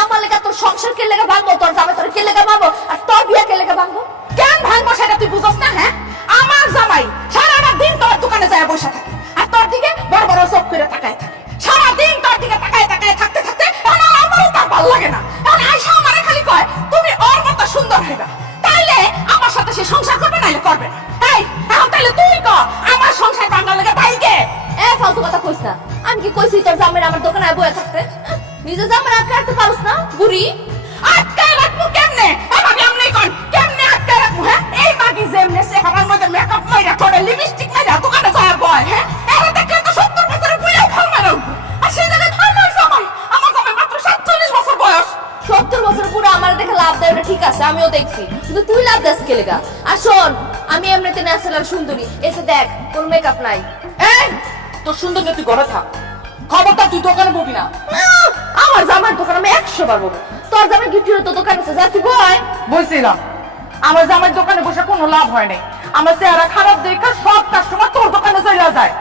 আমার লেগে তোর সংসার কে লেগে ভাঙবো, তোর জামাই তোর কে লেগে ভাঙবো, আর তোর বিয়ে কে লেগে ভাঙবো? কেন ভাঙবো সেটা তুই বুঝছ না? হ্যাঁ, আমার জামাই সারাটা দিন তোর দোকানে যায় বসে থাকে, আর তোর দিকে বড় বড় চোখ করে তাকায় থাকে। সারাদিন তোর দিকে তাকায় তাকায় থাকতে থাকতে আমারও তার ভালো লাগে না। এখন আয়সা আমারে খালি কয় তুমি ওর মতো সুন্দর হইবা, তাইলে আমার সাথে সে সংসার করবে, নাইলে করবে না। এই এখন তাইলে তুই ক, আমার সংসার ভাঙার লাগে তাই কে? ফালতু কথা কইস না। আমি কি কইছি তোর জামাই আমার দোকানে বসে থাকতে? নিজে জামাই আটকে রাখতে পারোস না বুড়ি? আটকায় রাখবো কেমনে? আমাকে এমনি কর, কেমনে আটকায় রাখবো? হ্যাঁ, এই মাগি যেমনে সে আমার মধ্যে মেকআপ মাইরা করে লিপস্টিক মাইরা দোকানে যায় বয়, হ্যাঁ, এরা দেখলে তো 70 বছরের বুড়িও খাল মারা উঠবো। আর সেই জায়গায় আমার জামাই মাত্র 47 বছর বয়স। 70 বছর পুরো আমার দেখে লাভ দেয়, ওটা ঠিক আছে, আমিও দেখছি, কিন্তু তুই লাভ দেস কে লেগা? আর শোন, আমি এমনিতে ন্যাচারাল সুন্দরী, এসে দেখ তোর মেকআপ নাই। এই তোর সুন্দর যে তুই ঘরে থাক, খবরটা তুই দোকানে বলবি না। আমার জামার দোকান আমি 100 বার বলবো। তোর জামাই গিফটের তো দোকান আছে, যা তুই বয়। বলছিলাম আমার জামাই দোকানে বসে কোনো লাভ হয় নাই। আমার চেহারা খারাপ দেখে সব কাস্টমার তোর দোকানে চলে যায়।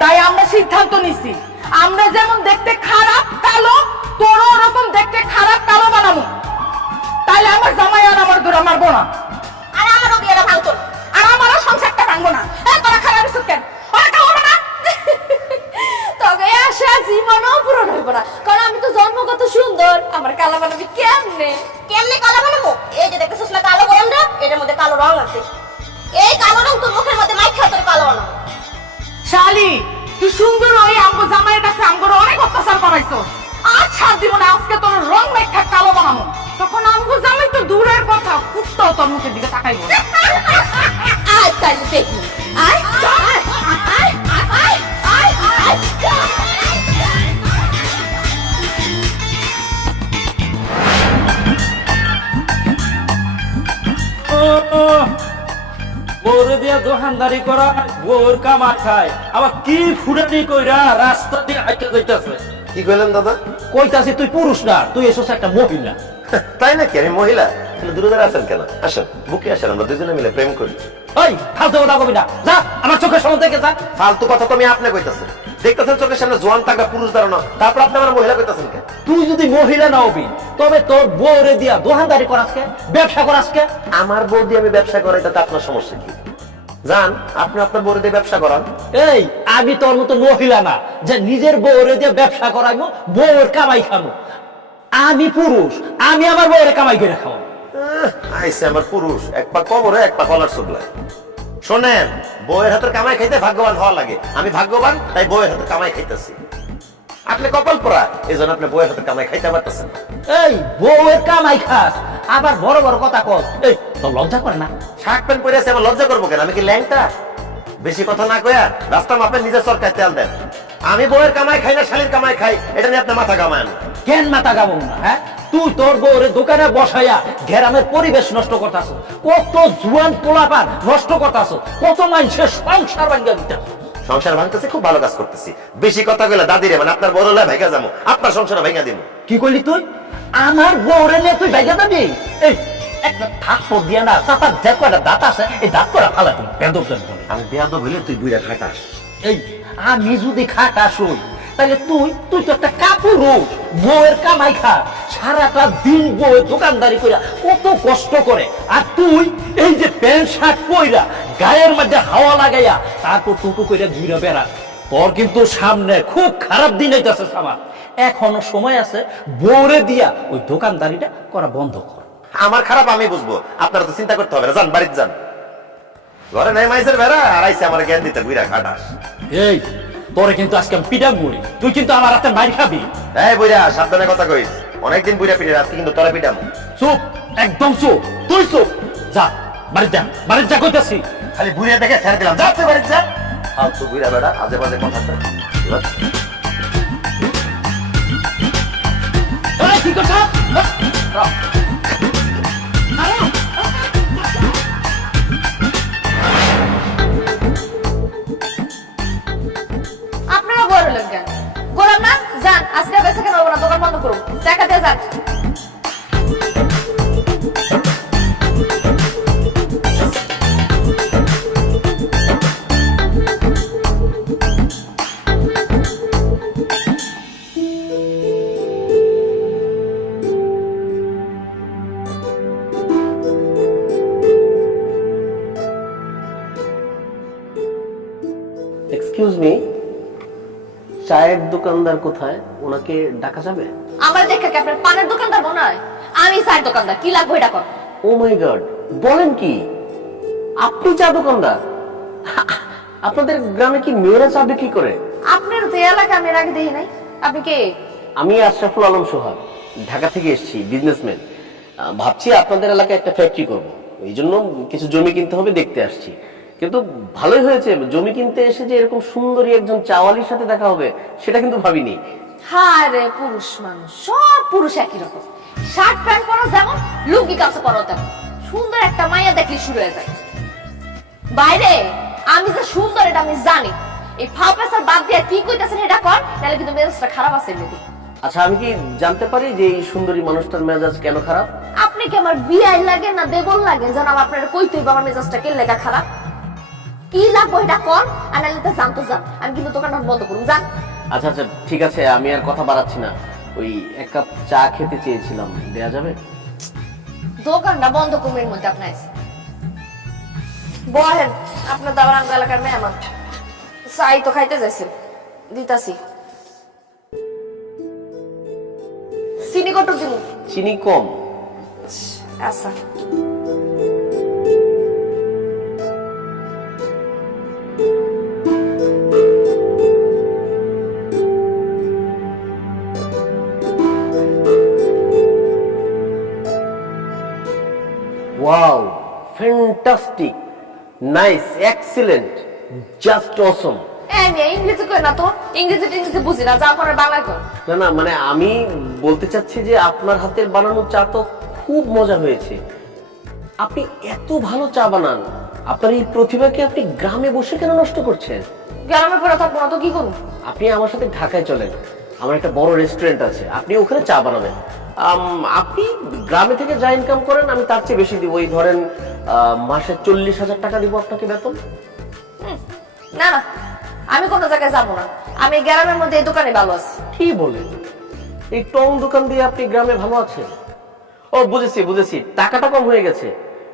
তাই আমরা সিদ্ধান্ত নিছি, আমরা যেমন দেখতে খারাপ কালো, তোরও ওরকম দেখতে খারাপ কালো বানাবো। তাইলে আমার জামাই আর আমার দূরে মারবো না, আর আমারও বিয়েটা ভাঙতো না, আর আমারও সংসারটা ভাঙবো না। তোরা খারাপ কিছু কেন? ওরা খাবো না। তবে আশা জীবনও পূরণ হইব না, কারণ আমি তো জন্মগত সুন্দর। আমার কালো বানাবি কেমনে? কেমনে কালো বানাবো? এই যে দেখতেছিস না কালো বরণটা, এটার মধ্যে কালো রং আছে। এই কালো রং তোর মুখের মধ্যে মাইখা তোর কালো বানাবো। শালি, তুই সুন্দর ওই আমগো জামাইয়ের কাছে আমগো অনেক অত্যাচার করাইছো। আর ছাড় দিব না, আজকে তোর রং মেখা কালো বানাবো। তখন আমগো জামাই তো দূরের কথা, কুত্তাও তোর মুখের দিকে তাকাইব না। আয় তাইলে দেখি, আয় আয় আয় আয় আয় আয়। বউরে দিয়া দোকানদারি করা, বউর কামা খায়, আবার কি ফুটানি কইরা রাস্তা দিয়ে হাইটা যাইতাছে। কি কইলেন দাদা? কইতাছি তুই পুরুষ না, তুই এসেছ একটা মহিলা। তাই নাকি? আমি মহিলা? তাহলে দূরে দূরে আসেন কেন? আসেন, বুকে আসেন, আমরা দুজনে মিলে প্রেম করি। ওই ফালতু কথা কবি না, যা আমার চোখের সামনে থেকে যা। ফালতু কথা তো আমি আপনি কইতাছেন। দেখতেছেন চোখের সামনে জোয়ান টাকা পুরুষ দাঁড়ানো, তারপর আপনি আমার মহিলা কইতাছেন কেন? তুই যদি মহিলা না হবি, তবে তোর বউরে দিয়া দোকানদারি করাসকে, ব্যবসা করাসকে। আমার বউ দিয়ে আমি ব্যবসা করাই, তাতে আপনার সমস্যা কি? যান, আপনি আপনার বউ দিয়ে ব্যবসা করান। এই আমি তোর মতো মহিলা না যে নিজের বউরে দিয়ে ব্যবসা করাইবো, বউর কামাই খাবো। আমি পুরুষ, আমি আমার বউরে কামাই করে খাবো। আইসে আমার পুরুষ, এক পা কবরে এক পা কলার শুকলায়। শোনেন, বউয়ের হাতের কামাই খাইতে ভাগ্যবান হওয়া লাগে। আমি ভাগ্যবান, তাই বউয়ের হাতের কামাই খাইতেছি। আপনি কপাল পোড়া, এই জন্য আপনি বউয়ের হাতের কামাই খাইতে পারতেছেন। এই বউয়ের কামাই খাস, আবার বড় বড় কথা কর। এই তোর লজ্জা করে না? শার্ট প্যান্ট পরে আছে, আমার লজ্জা করবো কেন? আমি কি ল্যাংটা? বেশি কথা না কয়া রাস্তা মাপেন, নিজের সরকার তেল দেন। আমি বউয়ের কামাই খাই না শালির কামাই খাই, এটা নিয়ে আপনার মাথা কামায় না। কেন মাথা গাবো না? হ্যাঁ, তুই তোর বউরে দোকানে বসাইয়া গ্রামের পরিবেশ নষ্ট করতাছ, কত জুয়ান পোলাপান নষ্ট করতাছ, কত মানুষের সংসার ভাঙ্গা দিতাছ। সংসার ভাঙতেছে, খুব ভালো কাজ করতেছি। বেশি কথা কইলে দাদিরে মানে আপনার বড় লাই ভেঙে যাবো, আপনার সংসার ভেঙে দিব। কি করলি তুই? আমার বউরে নিয়ে তুই ভাইগা যাবি? এই একটা থাপ্পড় দিয়া না, চাপার যে কয়টা দাঁত আছে এই দাঁত করা ফালা তুমি বেদব বলে। আমি বেয়াদব হইলে তুই বুইরা খাটাস। এই আমি যদি খাটাস হই তাহলে তুই তুই তো একটা কাপড় বউয়ের কামাই খা, সারাটা দিন বউয়ের দোকানদারি কইরা কত কষ্ট করে, আর তুই এই যে প্যান্ট শার্ট পইরা গায়ের মধ্যে হাওয়া লাগাইয়া তারপর টুকু কইরা ঘুরে বেড়া। তোর কিন্তু সামনে খুব খারাপ দিন হইতাছে সামার। এখনো সময় আছে, বউরে দিয়া ওই দোকানদারিটা করা বন্ধ কর। আমার খারাপ আমি বুঝবো, আপনারা তো চিন্তা করতে হবে না। যান বাড়িতে যান, ঘরে নাই মাইসের বেড়া আর আইসে আমার জ্ঞান দিতে বুইরা খাটাস। এই তোরে কিন্তু আজকে আমি পিটাম বলি, তুই কিন্তু আমার হাতে মার খাবি। এই বুইরা সাবধানে কথা কইস, অনেকদিন বুইরা পিটে, আজকে কিন্তু তোরা পিটাম। চুপ, একদম চুপ, তুই চুপ। যা বাড়িতে যা, বাড়িতে যা কইতাছি। খালি বুইরা দেখে ছেড়ে দিলাম, যা তুই বাড়িতে যা। ফালতু বুইরা বেড়া আজে বাজে কথা। এই, কি করছ? আপনারা বড় লোক কেন গোলাম না যান, আজকে বেঁচে কেন হবো না, দোকান বন্ধ করুন, টাকা দিয়ে যান। এক্সকিউজ মি, চায়ের দোকানদার কোথায়? ওনাকে ডাকা যাবে? আমার দেখে কি আপনার পানের দোকানদার মনে হয়? আমি চায়ের দোকানদার, কি লাগবে এটা কর। ও মাই গড, বলেন কি? আপনি চা দোকানদার? আপনাদের গ্রামে কি মেয়েরা চা বিক্রি করে? আপনার যে এলাকা আমি এর আগে দেখি নাই। আপনি কে? আমি আশরাফুল আলম সোহাগ, ঢাকা থেকে এসেছি, বিজনেসম্যান। ভাবছি আপনাদের এলাকায় একটা ফ্যাক্টরি করব, এই জন্য কিছু জমি কিনতে হবে, দেখতে আসছি। কিন্তু ভালোই হয়েছে, জমি কিনতে এসে যে এরকম সুন্দরী একজন চাওয়ালির সাথে দেখা হবে সেটা কিন্তু ভাবিনি। হায় রে, পুরুষ মানুষ, সব পুরুষ একই রকম, শার্ট প্যান্ট পরো যেমন, লুঙ্গি কাপড় পরো তেমন। সুন্দর একটা মাইয়া দেখলে শুরু হয়ে যায়। বাইরে আমি যে সুন্দর এটা আমি জানি, এই ফাও পেছার বাদ দিয়ে কি কইতাছেন এটা কর, তাহলে কিন্তু মেজাজটা খারাপ আছে এমনিতে। আচ্ছা, আমি কি জানতে পারি যে এই সুন্দরী মানুষটার মেজাজ কেন খারাপ? আপনি কি আমার বিয়াই লাগে না দেবল লাগে জানাব? আপনার কইতেই বা আমার মেজাজটা কে লেগা খারাপ? কি লাগবে এটা কর, আর নাহলে তো জানতো যান, আমি কিন্তু দোকানটা বন্ধ করুন, যান। আচ্ছা আচ্ছা, ঠিক আছে, আমি আর কথা বাড়াচ্ছি না। ওই এক কাপ চা খেতে চেয়েছিলাম, দেয়া যাবে? দোকানটা বন্ধ করুন, এর মধ্যে আপনার বহেন, আপনার দাবার আঙ্গ এলাকার মেহমান চাই তো খাইতে যাইছেন, দিতাছি। চিনি কত দিব? চিনি কম। আচ্ছা, wow, fantastic, nice, excellent, just অসম। আমি ইংরেজি কই না তো, ইংরেজি বুঝি না, যা করে বাংলায় কর। না না, মানে আমি বলতে চাচ্ছি যে আপনার হাতের বানানো চা তো খুব মজা হয়েছে। আপনি এত ভালো চা বানান, আপনার এই প্রতিভাকে আপনি গ্রামে বসে কেন নষ্ট করছেন? গ্রামে পড়ে থাকবো না তো কি করুন? আপনি আমার সাথে ঢাকায় চলেন, আমার একটা বড় রেস্টুরেন্ট আছে, আপনি ওখানে চা বানাবেন। আপনি গ্রামে থেকে যা ইনকাম করেন আমি তার চেয়ে বেশি দিব। এই ধরেন মাসে 40,000 টাকা দিব আপনাকে বেতন। না না, আমি কোনো জায়গায় যাবো না, আমি গ্রামের মধ্যে এই দোকানে ভালো আছি। কি বলেন? এই টং দোকান দিয়ে আপনি গ্রামে ভালো আছেন? ও বুঝেছি বুঝেছি, টাকাটা কম হয়ে গেছে।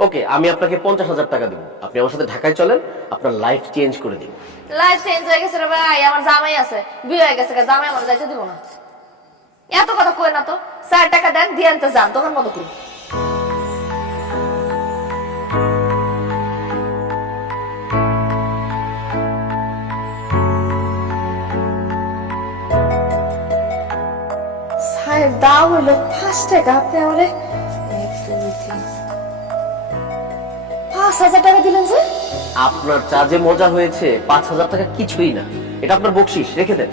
ওকে, আমি আপনাকে 50,000 টাকা দিব, আপনি আমার সাথে ঢাকায় চলেন, আপনার লাইফ চেঞ্জ করে দিব। লাইফ চেঞ্জ হয়ে গেছে রে ভাই, আমার জামাই আছে, বিয়ে হয়ে গেছে, জামাই আমার যাইতে দিব না। এত কথা কই না তো, 4 টাকা দেন, দিয়ে আনতে যান, দোকান বন্ধ করুন। চায়ের দাম হলো 5 টাকা, আপনি আমারে 5,000 টাকা দিলেন যে? আপনার চা যে মজা হয়েছে, 5,000 টাকা কিছুই না। এটা আপনার বকশিস, রেখে দেন।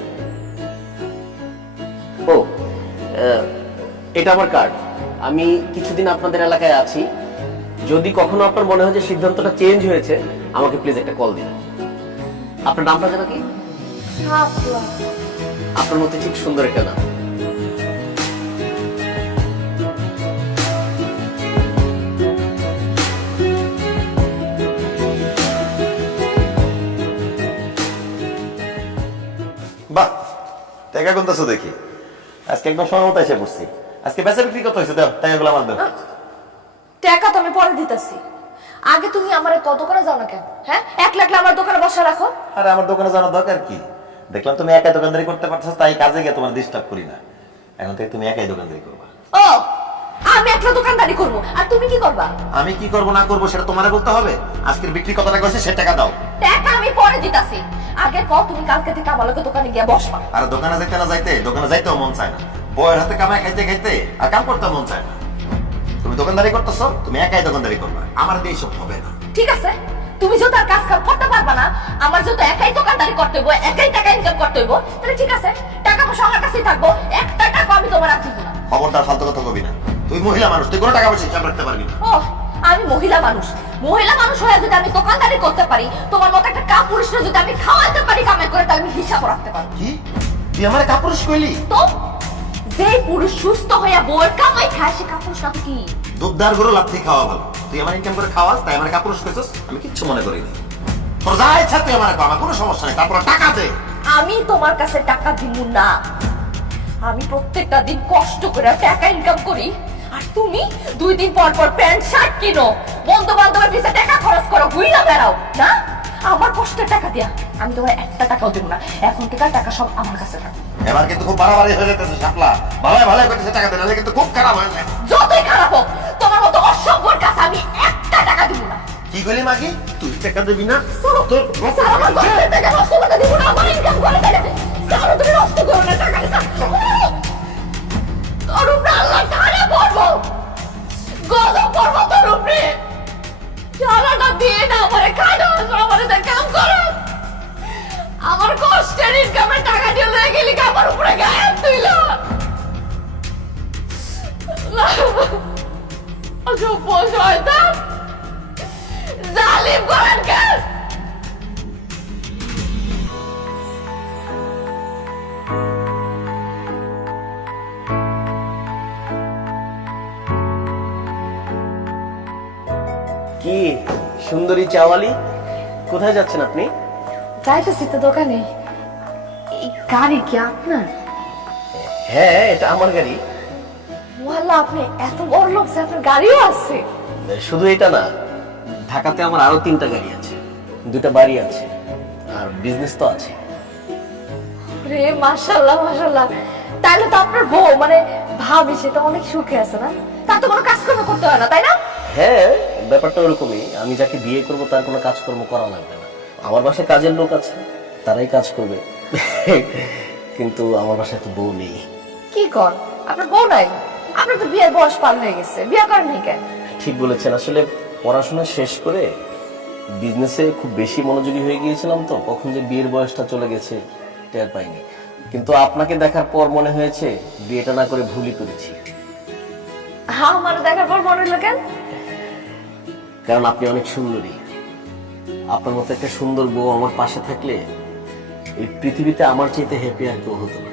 ও এটা আমার কার্ড। আমি কিছুদিন আপনাদের এলাকায় আছি, যদি কখনো আপনার মনে হয় যে সিদ্ধান্তটা চেঞ্জ হয়েছে, আমাকে প্লিজ একটা কল দিন। আপনার নামটা যেন কি? শাপলা। আপনার মধ্যে ঠিক সুন্দর একটা নাম। বাহ, টাকা গুনতেছো দেখি। আজকে একদম সময় মতো এসে পড়ছি। আজকে বেচা বিক্রি কত হয়েছে? দাও টাকাগুলো আমার দাও। টাকা তো আমি পরে দিতেছি, আগে তুমি আমার কত করে যাও না কেন? হ্যাঁ, 1 লাখ আমার দোকানে বসা রাখো। আরে আমার দোকানে জানার দরকার কি? দেখলাম তুমি একাই দোকানদারি করতে পারছো, তাই কাজে গিয়ে তোমার ডিস্টার্ব করি না। এখন থেকে তুমি একাই দোকানদারি করবা। ও, আমি একটা দোকানদারি করব, আর তুমি কি করবা? আমি কি করব না করব সেটা তোমারে বলতে হবে। আজকের বিক্রি কত টাকা হয়েছে সে টাকা দাও। টাকা আমি পরে দিতাছি, আগে কও তুমি কালকে থেকে আমার লগে দোকানে গিয়ে বসবা। আর দোকানে যাইতে না যাইতে, দোকানে যাইতেও মন চায় না। বউয়ের হাতে কামাই খাইতে খাইতে আর কাম করতে মন চায় না। তুমি দোকানদারি করতেছো, তুমি একাই দোকানদারি করবা। আমার দিয়ে এসব হবে না। ঠিক আছে, তুমি যত আর কাজ কাম করতে পারবা না, আমার যত একাই দোকানদারি করতে হইব, একাই টাকা ইনকাম করতে হইব, তাহলে ঠিক আছে, টাকা পয়সা আমার কাছেই থাকবো, একটা টাকা আমি তোমার আর দিব না। খবরদার ফালতু কথা কবি না। তুই মহিলা মানুষ, তুই কোনো টাকা পয়সা হিসাব রাখতে পারবি না। ও, আমি মহিলা মানুষ, মহিলা মানুষ হয়ে যদি আমি দোকানদারি করতে পারি, তোমার মতো একটা কাপুরুষরা যদি আমি খাওয়াতে পারি কামাই করে, তাহলে আমি হিসাব রাখতে পারবো। কি তুই আমার কাপুরুষ কইলি? তো যে পুরুষ সুস্থ হইয়া বউয়ের কামাই খায়, সে কাপুরুষ না তো কি? দুধদার গরু লাথি খাওয়া ভালো। তুই আমার ইনকাম করে খাওয়াস, তাই আমার কাপুরুষ কইছস, আমি কিচ্ছু মনে করিনি। তোর যা ইচ্ছা তুই আমার আমার কোনো সমস্যা নেই, তারপর টাকা দে। আমি তোমার কাছে টাকা দিব না। আমি প্রত্যেকটা দিন কষ্ট করে টাকা ইনকাম করি, আর তুমি 2 দিন পর পর প্যান্ট শার্ট কিনো, বন্ধু বান্ধবের পিছে টাকা খরচ করো, ঘুইরা বেড়াও না? আমার কষ্টের টাকা দিয়া আমি তোমার একটা টাকাও দেব না। এখন থেকে টাকা সব আমার কাছে থাকবে। এবার কিন্তু খুব বাড়াবাড়ি হয়ে যেতেছে শাপলা। ভালো ভালো করতেছে টাকা দে, নাহলে কিন্তু খুব খারাপ হয়ে যায়। যতই খারাপ হোক, তোমার মতো অসভ্যর কাছে আমি একটা টাকা দিব না। কি কইলি মাগি? তুই টাকা দিবি না? তোর স্যার, আমার কষ্টের টাকা নষ্ট করতে দিব না। আমার ইনকাম করে তাহলে স্যার, তুমি নষ্ট করো না টাকা। তোর উপরে আল্লাহ ধারে পড়বো, গজব পড়বো তোর উপরে। জ্বালাটা দিয়ে না আমারে খানো, আমারে তো কাম করো। আমার কষ্টের ইনকামের টাকা দিয়ে লয়ে গেলি, আমার উপরে গায়েব তুইল। অসভ্য শয়তান, জালিম কোরআনকার। কি সুন্দরী চাওয়ালি, কোথায় যাচ্ছেন আপনি? যাইতেছি তো দোকানে। এই গাড়ি কি আপনার? হ্যাঁ, এটা আমার গাড়ি। ওয়াল্লাহ, আপনি এত বড় লোক যে আপনার গাড়িও আছে। শুধু এটা না, ঢাকাতে আমার আরো 3টা গাড়ি আছে, 2টা বাড়ি আছে, আর বিজনেস তো আছে। রে মাশাআল্লাহ মাশাআল্লাহ, তাহলে তো আপনার বউ মানে ভাবি, সে তো অনেক সুখে আছে না? তার তো কোনো কাজকর্ম করতে হয় না, তাই না? হ্যাঁ, ব্যাপারটা ওরকমই। আমি যাকে বিয়ে করব তার কোনো কাজকর্ম করা লাগবে না। আমার বাসায় কাজের লোক আছে, তারাই কাজ করবে। কিন্তু আমার বাসায় তো বউ নেই। কি কর, আপনার বউ নাই? আপনার তো বিয়ের বয়স পার হয়ে গেছে, বিয়ে করেন নাই কেন? ঠিক বলেছেন, আসলে পড়াশোনা শেষ করে বিজনেসে খুব বেশি মনোযোগী হয়ে গিয়েছিলাম, তো কখন যে বিয়ের বয়সটা চলে গেছে টের পাইনি। কিন্তু আপনাকে দেখার পর মনে হয়েছে বিয়েটা না করে ভুলই করেছি। হ্যাঁ, আমার দেখার পর মনে হলো কেন? কারণ আপনি অনেক সুন্দরী। আপনার মতো একটা সুন্দর বউ আমার পাশে থাকলে এই পৃথিবীতে আমার চাইতে হ্যাপি আর কেউ হতো না।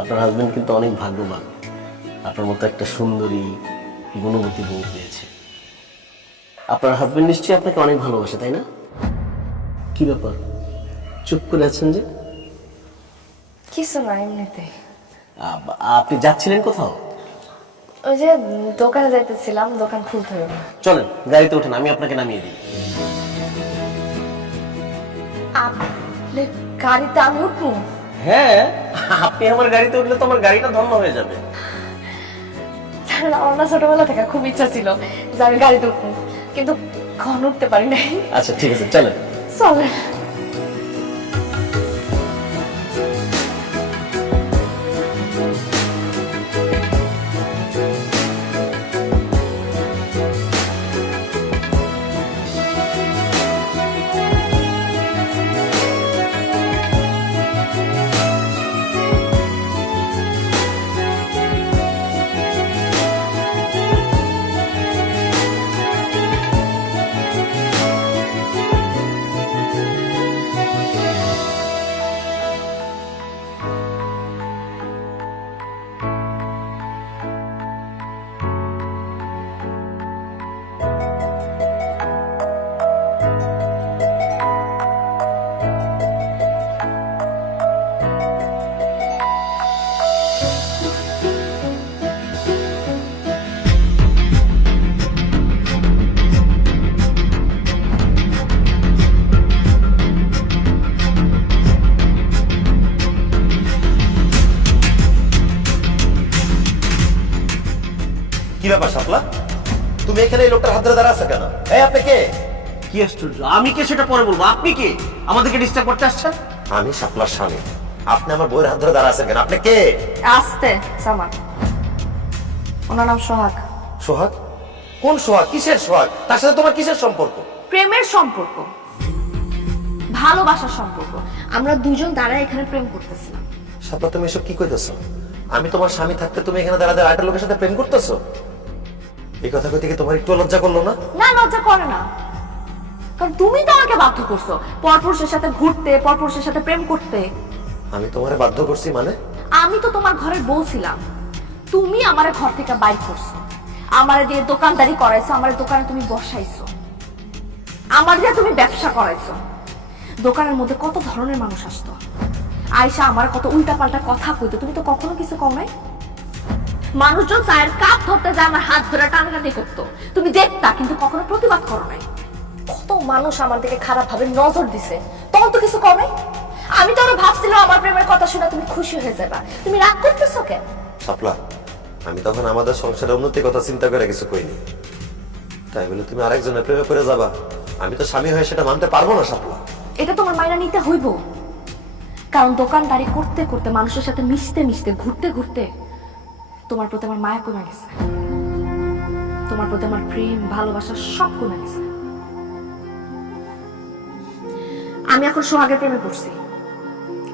আপনার হাজবেন্ড কিন্তু অনেক ভাগ্যবান, আপনার মতো একটা সুন্দরী গুণবতী বউ পেয়েছে। আপনার হাজবেন্ড নিশ্চয়ই আপনাকে অনেক ভালোবাসে, তাই না? কি ব্যাপার, চুপ করে আছেন যে? কিছু না, এমনিতে। আপনি যাচ্ছিলেন কোথাও? ওই যে দোকানে যাইতেছিলাম, দোকান খুলতে হবে। চলেন গাড়িতে ওঠেন, আমি আপনাকে নামিয়ে দিই। আপনি গাড়িতে আমি উঠবো? হ্যাঁ, আপনি আমার গাড়িতে উঠলে তো আমার গাড়িটা ধন্য হয়ে যাবে। আমার না ছোটবেলা থেকে খুব ইচ্ছা ছিল যে আমি গাড়িতে উঠবো, কিন্তু কখন উঠতে পারি নাই। আচ্ছা ঠিক আছে, চলেন। চলে। কি ব্যাপার শাপলা, তুমি এখানে এই লোকটার হাত ধরে দাঁড়া আছো কেন? এই আপনি কে? কি আশ্চর্য, আমি কে সেটা পরে বলবো, আপনি কে আমাদেরকে ডিস্টার্ব করতে আসছেন? আমি শাপলার স্বামী, আপনি আমার বউয়ের হাত ধরে দাঁড়া আছেন কেন? আপনি কে? আস্তে সামান, ওনার নাম সোহাগ। সোহাগ? কোন সোহাগ? কিসের সোহাগ? তার সাথে তোমার কিসের সম্পর্ক? প্রেমের সম্পর্ক, ভালোবাসার সম্পর্ক। আমরা দুজন দাঁড়ায় এখানে প্রেম করতেছিলাম। শাপলা তুমি এসব কি কইতেছো? আমি তোমার স্বামী থাকতে তুমি এখানে দাঁড়া দাঁড়া আরেকটা লোকের সাথে প্রেম করতেছো? এই কথা কইতে কি তোমার একটু লজ্জা করলো না? না, লজ্জা করে না, কারণ তুমি তো আমাকে বাধ্য করছো পরপুরুষের সাথে ঘুরতে, পরপুরুষের সাথে প্রেম করতে। আমি তোমারে বাধ্য করছি মানে? আমি তো তোমার ঘরের বউ ছিলাম, তুমি আমারে ঘর থেকে বাইর করছো, আমারে দিয়ে দোকানদারি করাইছো, আমার দোকানে তুমি বসাইছো, আমার দিয়ে তুমি ব্যবসা করাইছো। দোকানের মধ্যে কত ধরনের মানুষ আসতো, আয়সা আমার কত উল্টাপাল্টা কথা কইতো, তুমি তো কখনো কিছু কও নাই। মানুষজন চায়ের কাপ ধরতে যায় আমার হাত ধরে টানাটানি করতো, তুমি দেখতা কিন্তু কখনো প্রতিবাদ করো নাই। কত মানুষ আমার দিকে খারাপ ভাবে নজর দিছে, তখন তো কিছু কও নাই। আমি তো আরো ভাবছিলাম আমার প্রেমের কথা শুনে তুমি খুশি হয়ে যাবা, তুমি রাগ করতেছো কেন? শাপলা, আমি তখন আমাদের সংসারের উন্নতির কথা চিন্তা করে কিছু কইনি, তাই বলে তুমি আরেকজনের প্রেমে পড়ে যাবা? আমি তো স্বামী হয়ে সেটা মানতে পারবো না শাপলা। এটা তোমার মাইনা নিতে হইব, কারণ দোকানদারি করতে করতে, মানুষের সাথে মিশতে মিশতে, ঘুরতে ঘুরতে তোমার প্রতি আমার মায়া কমে গেছে, তোমার প্রতি আমার প্রেম ভালোবাসা সব কমে গেছে। আমি এখন সোহাগের প্রেমে পড়ছি,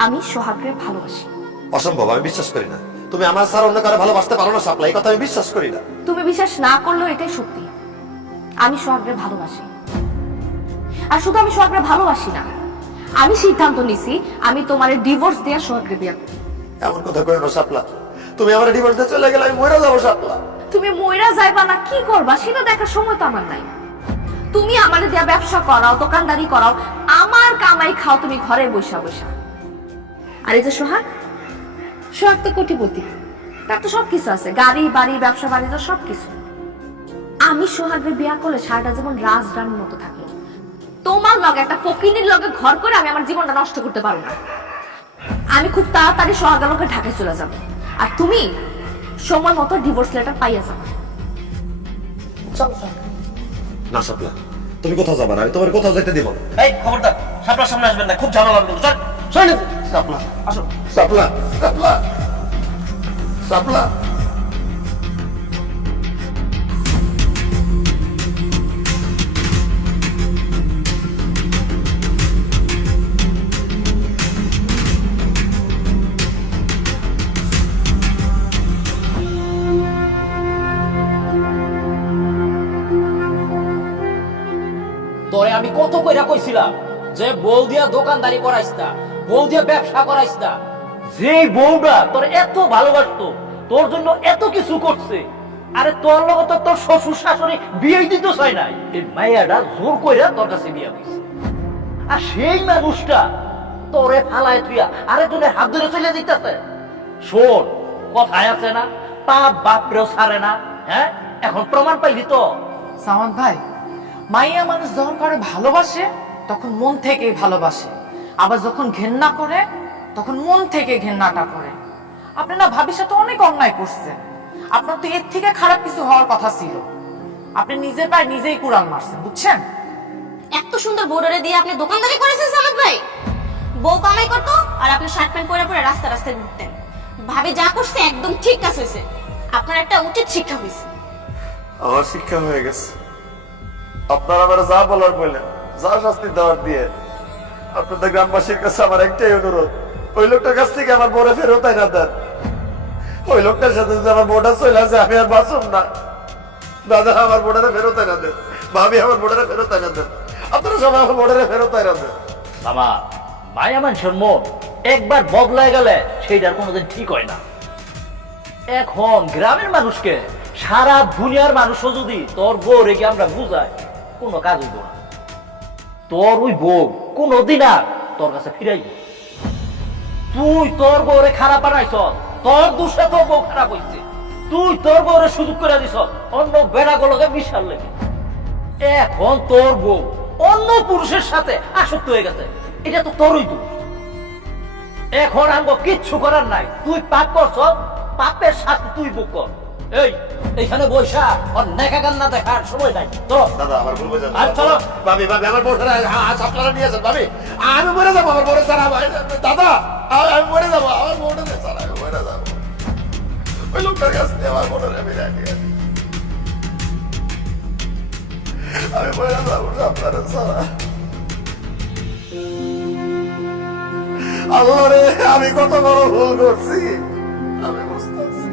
আমি সোহাগকে ভালোবাসি। অসম্ভব, আমি বিশ্বাস করি না। তুমি আমার স্যার অন্য কারো ভালোবাসতে পারো না শাপলা, এই কথা আমি বিশ্বাস করি না। তুমি বিশ্বাস না করলেও এটাই সত্যি, আমি সোহাগকে ভালোবাসি। আর শুধু আমি সোহাগকে ভালোবাসি না, আমি সিদ্ধান্ত নিছি আমি তোমার ডিভোর্স দিয়ে সোহাগকে বিয়ে করব। এমন কথা কইও না শাপলা, তুমি আমার ডিভোর্স দিয়ে চলে গেলে আমি মরে যাবো শাপলা। তুমি মইরা যাইবা না কি করবা সেটা দেখার সময় তো আমার নাই। তুমি আমারে দিয়া ব্যবসা করাও, দোকানদারি করাও, আমার কামাই খাও তুমি ঘরে বসা বসা। আর এই যে সোহাগ, সোহাগ তো কোটিপতি, তার তো সবকিছু আছে, গাড়ি বাড়ি ব্যবসা বাণিজ্য সবকিছু। আমি সোহাগের বিয়া করলে সারাটা জীবন রাজরানীর মতো থাকি, তোমার লগে একটা ফকিনীর লগে ঘর করে আমি আমার জীবনটা নষ্ট করতে পারবো না। আমি খুব তাড়াতাড়ি সোহাগের লগে ঢাকায় চলে যাবো, আর তুমি সময় মতো ডিভোর্স লেটার পাইয়া যাবে। চল না শাপলা, তুমি কোথাও যাবা না, আমি তোমার কোথাও যেতে দিব না। এই খবরদার, শাপলার সামনে আসবেন না, খুব ঝামেলা হবে কিন্তু। চল চল শাপলা, আসো। শাপলা, শাপলা, শাপলা। তোরে আমি কত কইরা কইছিলাম যে বউ দিয়া দোকানদারি করাইস না, বউ দিয়া ব্যবসা করাইস না। যে বউটা তোর এত ভালোবাসতো, তোর জন্য এত কিছু করছে, আরে তোর লগে তো তোর শ্বশুর শাশুড়ি বিয়ে দিতে চায় নাই, এই মাইয়াটা জোর কইরা তোর কাছে বিয়ে হইছে। আর সেই মানুষটা তোরে ফালায় তুইয়া আরেকজনের হাত ধরে চলে দিতেছে। শোন, কথায় আছে না, পাপ বাপরেও ছাড়ে না। হ্যাঁ, এখন প্রমাণ পাইলি তো। সামাদ ভাই, মাইয়া মানুষ যখন করে ভালোবাসে তখন মন থেকে ভালোবাসে, আবার যখন ঘেন্না করে তখন মন থেকে ঘেন্নাটা করে। আপনি না ভাবির সাথে অনেক অন্যায় করছেন, আপনার তো এর থেকে খারাপ কিছু হওয়ার কথা ছিল। আপনি নিজের পায়ে নিজেই কুড়াল মারছেন, বুঝছেন? এত সুন্দর বউডারে দিয়ে আপনি দোকানদারি করেছেন সামাদ ভাই। বউ কামাই করতো আর আপনি শার্ট প্যান্ট পরে পরে রাস্তা রাস্তায় ঘুরতেন। ভাবি যা করছে একদম ঠিক কাজ হয়েছে, আপনার একটা উচিত শিক্ষা হয়েছে। আমার শিক্ষা হয়ে গেছে, আপনারা আমার যা বলার বললেন, যা শাস্তি দেওয়ার দিয়ে। আপনাদের গ্রামবাসীর কাছে আমার একটাই অনুরোধ, ওই লোকটার কাছ থেকে আমার বউরে ফেরত আইনা দেন। ওই লোকটার সাথে যদি আমার বউটা চলে আসে আমি আর বাঁচব না। দাদা, আমার বউটারে ফেরত আইনা দেন, ভাবি আমার বউটারে ফেরত আইনা দেন, আপনারা সবাই আমার বউটারে ফেরত আইনা দেন। আমার মায়া মানুষের মন একবার বদলায় গেলে সেইটার কোনোদিন ঠিক হয় না। এখন গ্রামের মানুষকে, সারা দুনিয়ার মানুষও যদি তোর বউ রেখে আমরা বুঝাই, কোনো কাজ হইব না। তোর ওই বউ কোনোদিন আর তোর কাছে ফিরাইব। তুই তোর বউরে খারাপ বানাইছ, তোর দোষে তোর বউ খারাপ হইছে। তুই তোর বউরে সুযোগ করে দিছ অন্য বেড়াগুলোকে মিশার লেগে। এখন তোর বউ অন্য পুরুষের সাথে আসক্ত হয়ে গেছে, এটা তো তোরই দোষ। এখন আমগো কিচ্ছু করার নাই, তুই পাপ করছ, পাপের সাথে তুই ভোগ কর। এই এইখানে বৈশা আর নেকা কান্না দেখার সময় নাই তো দাদা আমার ভুল বোঝা আর চলো। ভাবি ভাবি আমার বউটা সাপলারা নিয়ে আসেন ভাবি আমি মরে যাবো আমার বউটা ছাড়া দাদা আমি মরে যাবো আমার বউটা ছাড়া আমি মরে যাবো ওই লোকটার কাছ থেকে আমার বউটা আমি রাখি আমি মরে যাবো সাপলারা ছাড়া আল্লাহ রে আমি কত বড় ভুল করছি আমি বুঝতেছি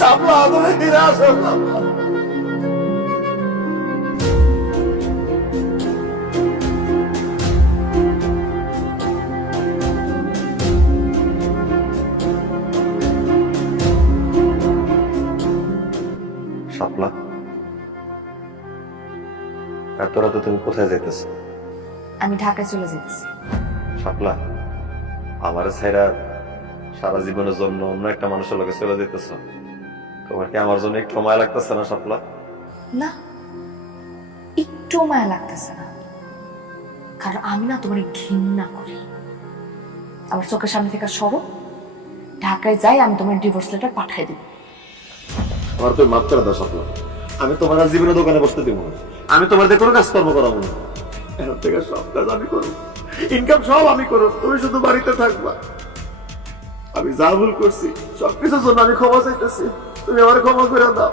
সাপলা তুমি ফিরে আসো সাপলা শাপলা আর তোরা তো তুমি কোথায় যাইতেছ? আমি ঢাকায় চলে যেতেছি। শাপলা আমার ছাইরা সারা জীবনের জন্য অন্য একটা মানুষের লগে চলে যেতেছ, তোমার কি আমার জন্য একটু মায়া লাগতেছে না শাপলা? না, একটু মায়া লাগতেছে না, কারণ আমি না তোমার ঘৃণা করি। আমার চোখের সামনে থেকে সরো, ঢাকায় যাই, আমি তোমার ডিভোর্স লেটার পাঠিয়ে দেব। আমার তুই মাফ করে দাও শাপলা, আমি তোমার আর জীবনে দোকানে বসতে দিব না, আমি তোমার দিয়ে কোনো কাজকর্ম করাবো না, এখন থেকে সব কাজ আমি করবো, ইনকাম সব আমি করবো, তুমি শুধু বাড়িতে থাকবা। আমি যা ভুল করছি সবকিছুর জন্য আমি ক্ষমা চাইতেছি, তুমি আমার ক্ষমা করে দাও।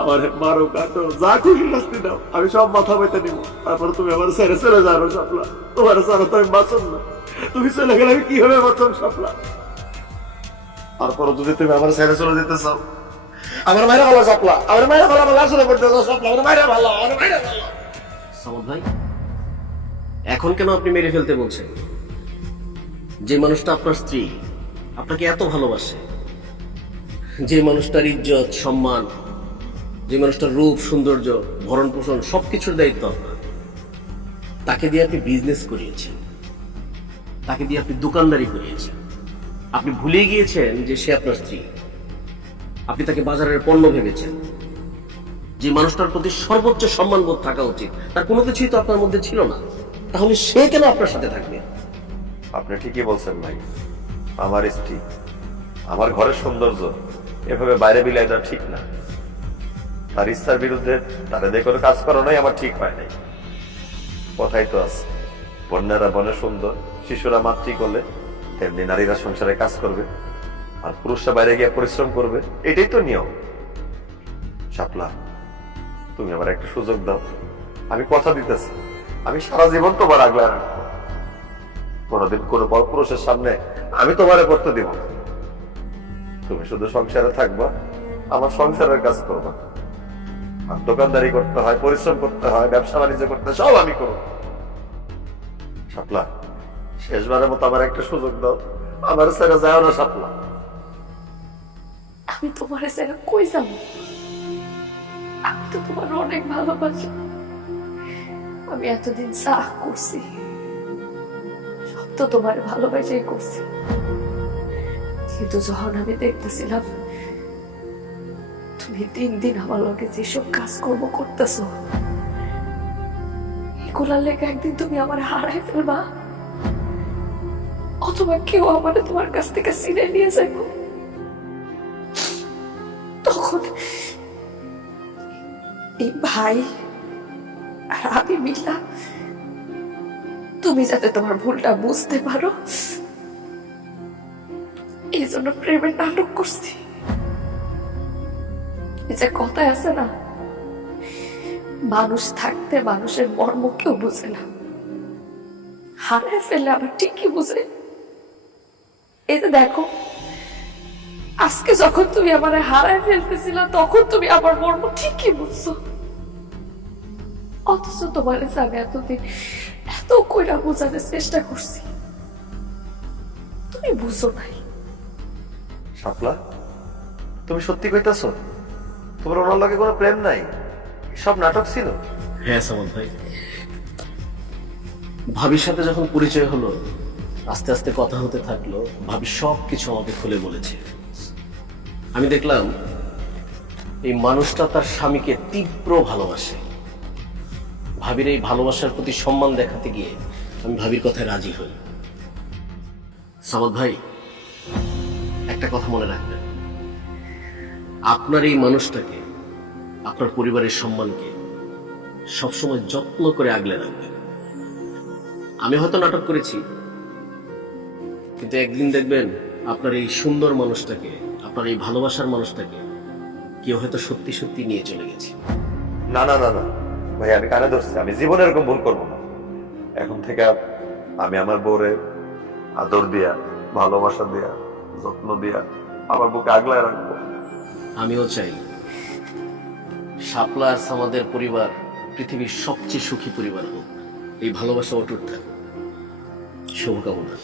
আমার মারো কাটো যা খুশি শাস্তি দাও, আমি সব মাথা বইতে নিব, তারপরে তুমি আমার ছেড়ে চলে যাবে শাপলা। তোমার ছাড়া তো আমি বাঁচব না, তুমি চলে গেলে আমি কিভাবে বাঁচব শাপলা? তারপরে যদি তুমি আমার ছেড়ে চলে যেতে চাও, আমার মায়েরা ভালো শাপলা, আমার মায়েরা ভালো, আমার আসলে পড়তে চাও শাপলা, আমার মায়েরা ভালো, আমার মায়েরা ভালো। সামদ ভাই, এখন কেন আপনি মেরে ফেলতে বলছেন? যে মানুষটা আপনার স্ত্রী, আপনাকে এত ভালোবাসে, যে মানুষটার ইজ্জত সম্মান, যে মানুষটার রূপ সৌন্দর্য ভরণ পোষণ সবকিছুর দায়িত্ব আপনার, তাকে দিয়ে আপনি বিজনেস করিয়েছেন, তাকে দিয়ে আপনি দোকানদারি করিয়েছেন। আপনি ভুলে গিয়েছেন যে সে আপনার স্ত্রী, আপনি তাকে বাজারের পণ্য ভেবেছেন। যে মানুষটার প্রতি সর্বোচ্চ সম্মানবোধ থাকা উচিত, তার কোনো কিছুই তো আপনার মধ্যে ছিল না, তাহলে সে কেন আপনার সাথে থাকবে? আপনি ঠিকই বলছেন ভাই, আমার স্ত্রী, আমার ঘরের সৌন্দর্য এভাবে বাইরে বিলাই দেওয়া ঠিক না। তার ইচ্ছার বিরুদ্ধে তারা দিয়ে কোনো কাজ করানোই আমার ঠিক হয় নাই। কথাই তো আছে, বন্যারা বনে সুন্দর, শিশুরা মাতৃ করলে তেমনি নারীরা সংসারে কাজ করবে, আর পুরুষরা বাইরে গিয়ে পরিশ্রম করবে, এটাই তো নিয়ম। শাপলা, তুমি আমার একটা সুযোগ দাও, আমি কথা দিতেছি, আমি সারা জীবন তোমার আগলে রাখবো, কোনোদিন কোনো পরপুরুষের সামনে আমি তোমারে করতে দিব না। তুমি শুধু সংসারে থাকবা, আমার সংসারের কাজ করবা, আর দোকানদারি করতে হয়, পরিশ্রম করতে হয়, ব্যবসা বাণিজ্য করতে হয়, সব আমি করবো। শাপলা, শেষবারের মতো আমার একটা সুযোগ দাও, আমার ছেড়ে যাও না শাপলা। আমি তোমার জায়গা কই যাব? আমি তো তোমার অনেক ভালোবাসি। আমি এতদিন যা করছি সব তো তোমার ভালোবাসাই করছি, কিন্তু যখন আমি দেখতেছিলাম তুমি দিন দিন আমার লগে যেসব কাজকর্ম করতেছো, এগুলার লেগে একদিন তুমি আমার হারাই ফেলবা, অথবা কেউ আমার তোমার কাছ থেকে ছিনে নিয়ে যাইব, তখন এই ভাই আর আমি মিলা তুমি যাতে তোমার ভুলটা বুঝতে পারো এই জন্য প্রেমের নাটক করছি। এই যে কথায় আছে না, মানুষ থাকতে মানুষের মর্ম কেউ বুঝে না, হারায় ফেলে আবার ঠিকই বুঝে। এই যে দেখো, আজকে যখন তুমি আমার হারায় ফেলতেছিলা, তখন তুমি আমার মর্ম ঠিকই বুঝছো, অথচ তোমার আমি এতদিন এত কইরা বোঝানোর চেষ্টা করছি, তুমি বুঝো নাই। শাপলা, তুমি সত্যি কইতাছো তোমার ওনার লগে কোনো প্রেম নাই, সব নাটক ছিল? হ্যাঁ সামদ ভাই, ভাবির সাথে যখন পরিচয় হলো, আস্তে আস্তে কথা হতে থাকলো, ভাবি সবকিছু আমাকে খুলে বলেছে। আমি দেখলাম এই মানুষটা তার স্বামীকে তীব্র ভালোবাসে। ভাবির এই ভালোবাসার প্রতি সম্মান দেখাতে গিয়ে আমি ভাবির কথায় রাজি হই। সামদ ভাই, একটা কথা মনে রাখবেন, আপনার এই মানুষটাকে, আপনার পরিবারের সম্মানকে সবসময় যত্ন করে আগলে রাখবেন। আমি হয়তো নাটক করেছি, কিন্তু একদিন দেখবেন আপনার এই সুন্দর মানুষটাকে, আপনার এই ভালোবাসার মানুষটাকে কেউ হয়তো সত্যি সত্যি নিয়ে চলে গেছে। না না না না ভাই, আমি কানে ধরছি, আমি জীবনে এরকম ভুল করবো না। এখন থেকে আমি আমার বউরে আদর দিয়া, ভালোবাসা দিয়া, যত্ন দিয়া আমার বুকে আগলায় রাখবো। আমিও চাই শাপলা আর সামাদের পরিবার পৃথিবীর সবচেয়ে সুখী পরিবার হোক, এই ভালোবাসা অটুট থাকুক। শুভকামনা।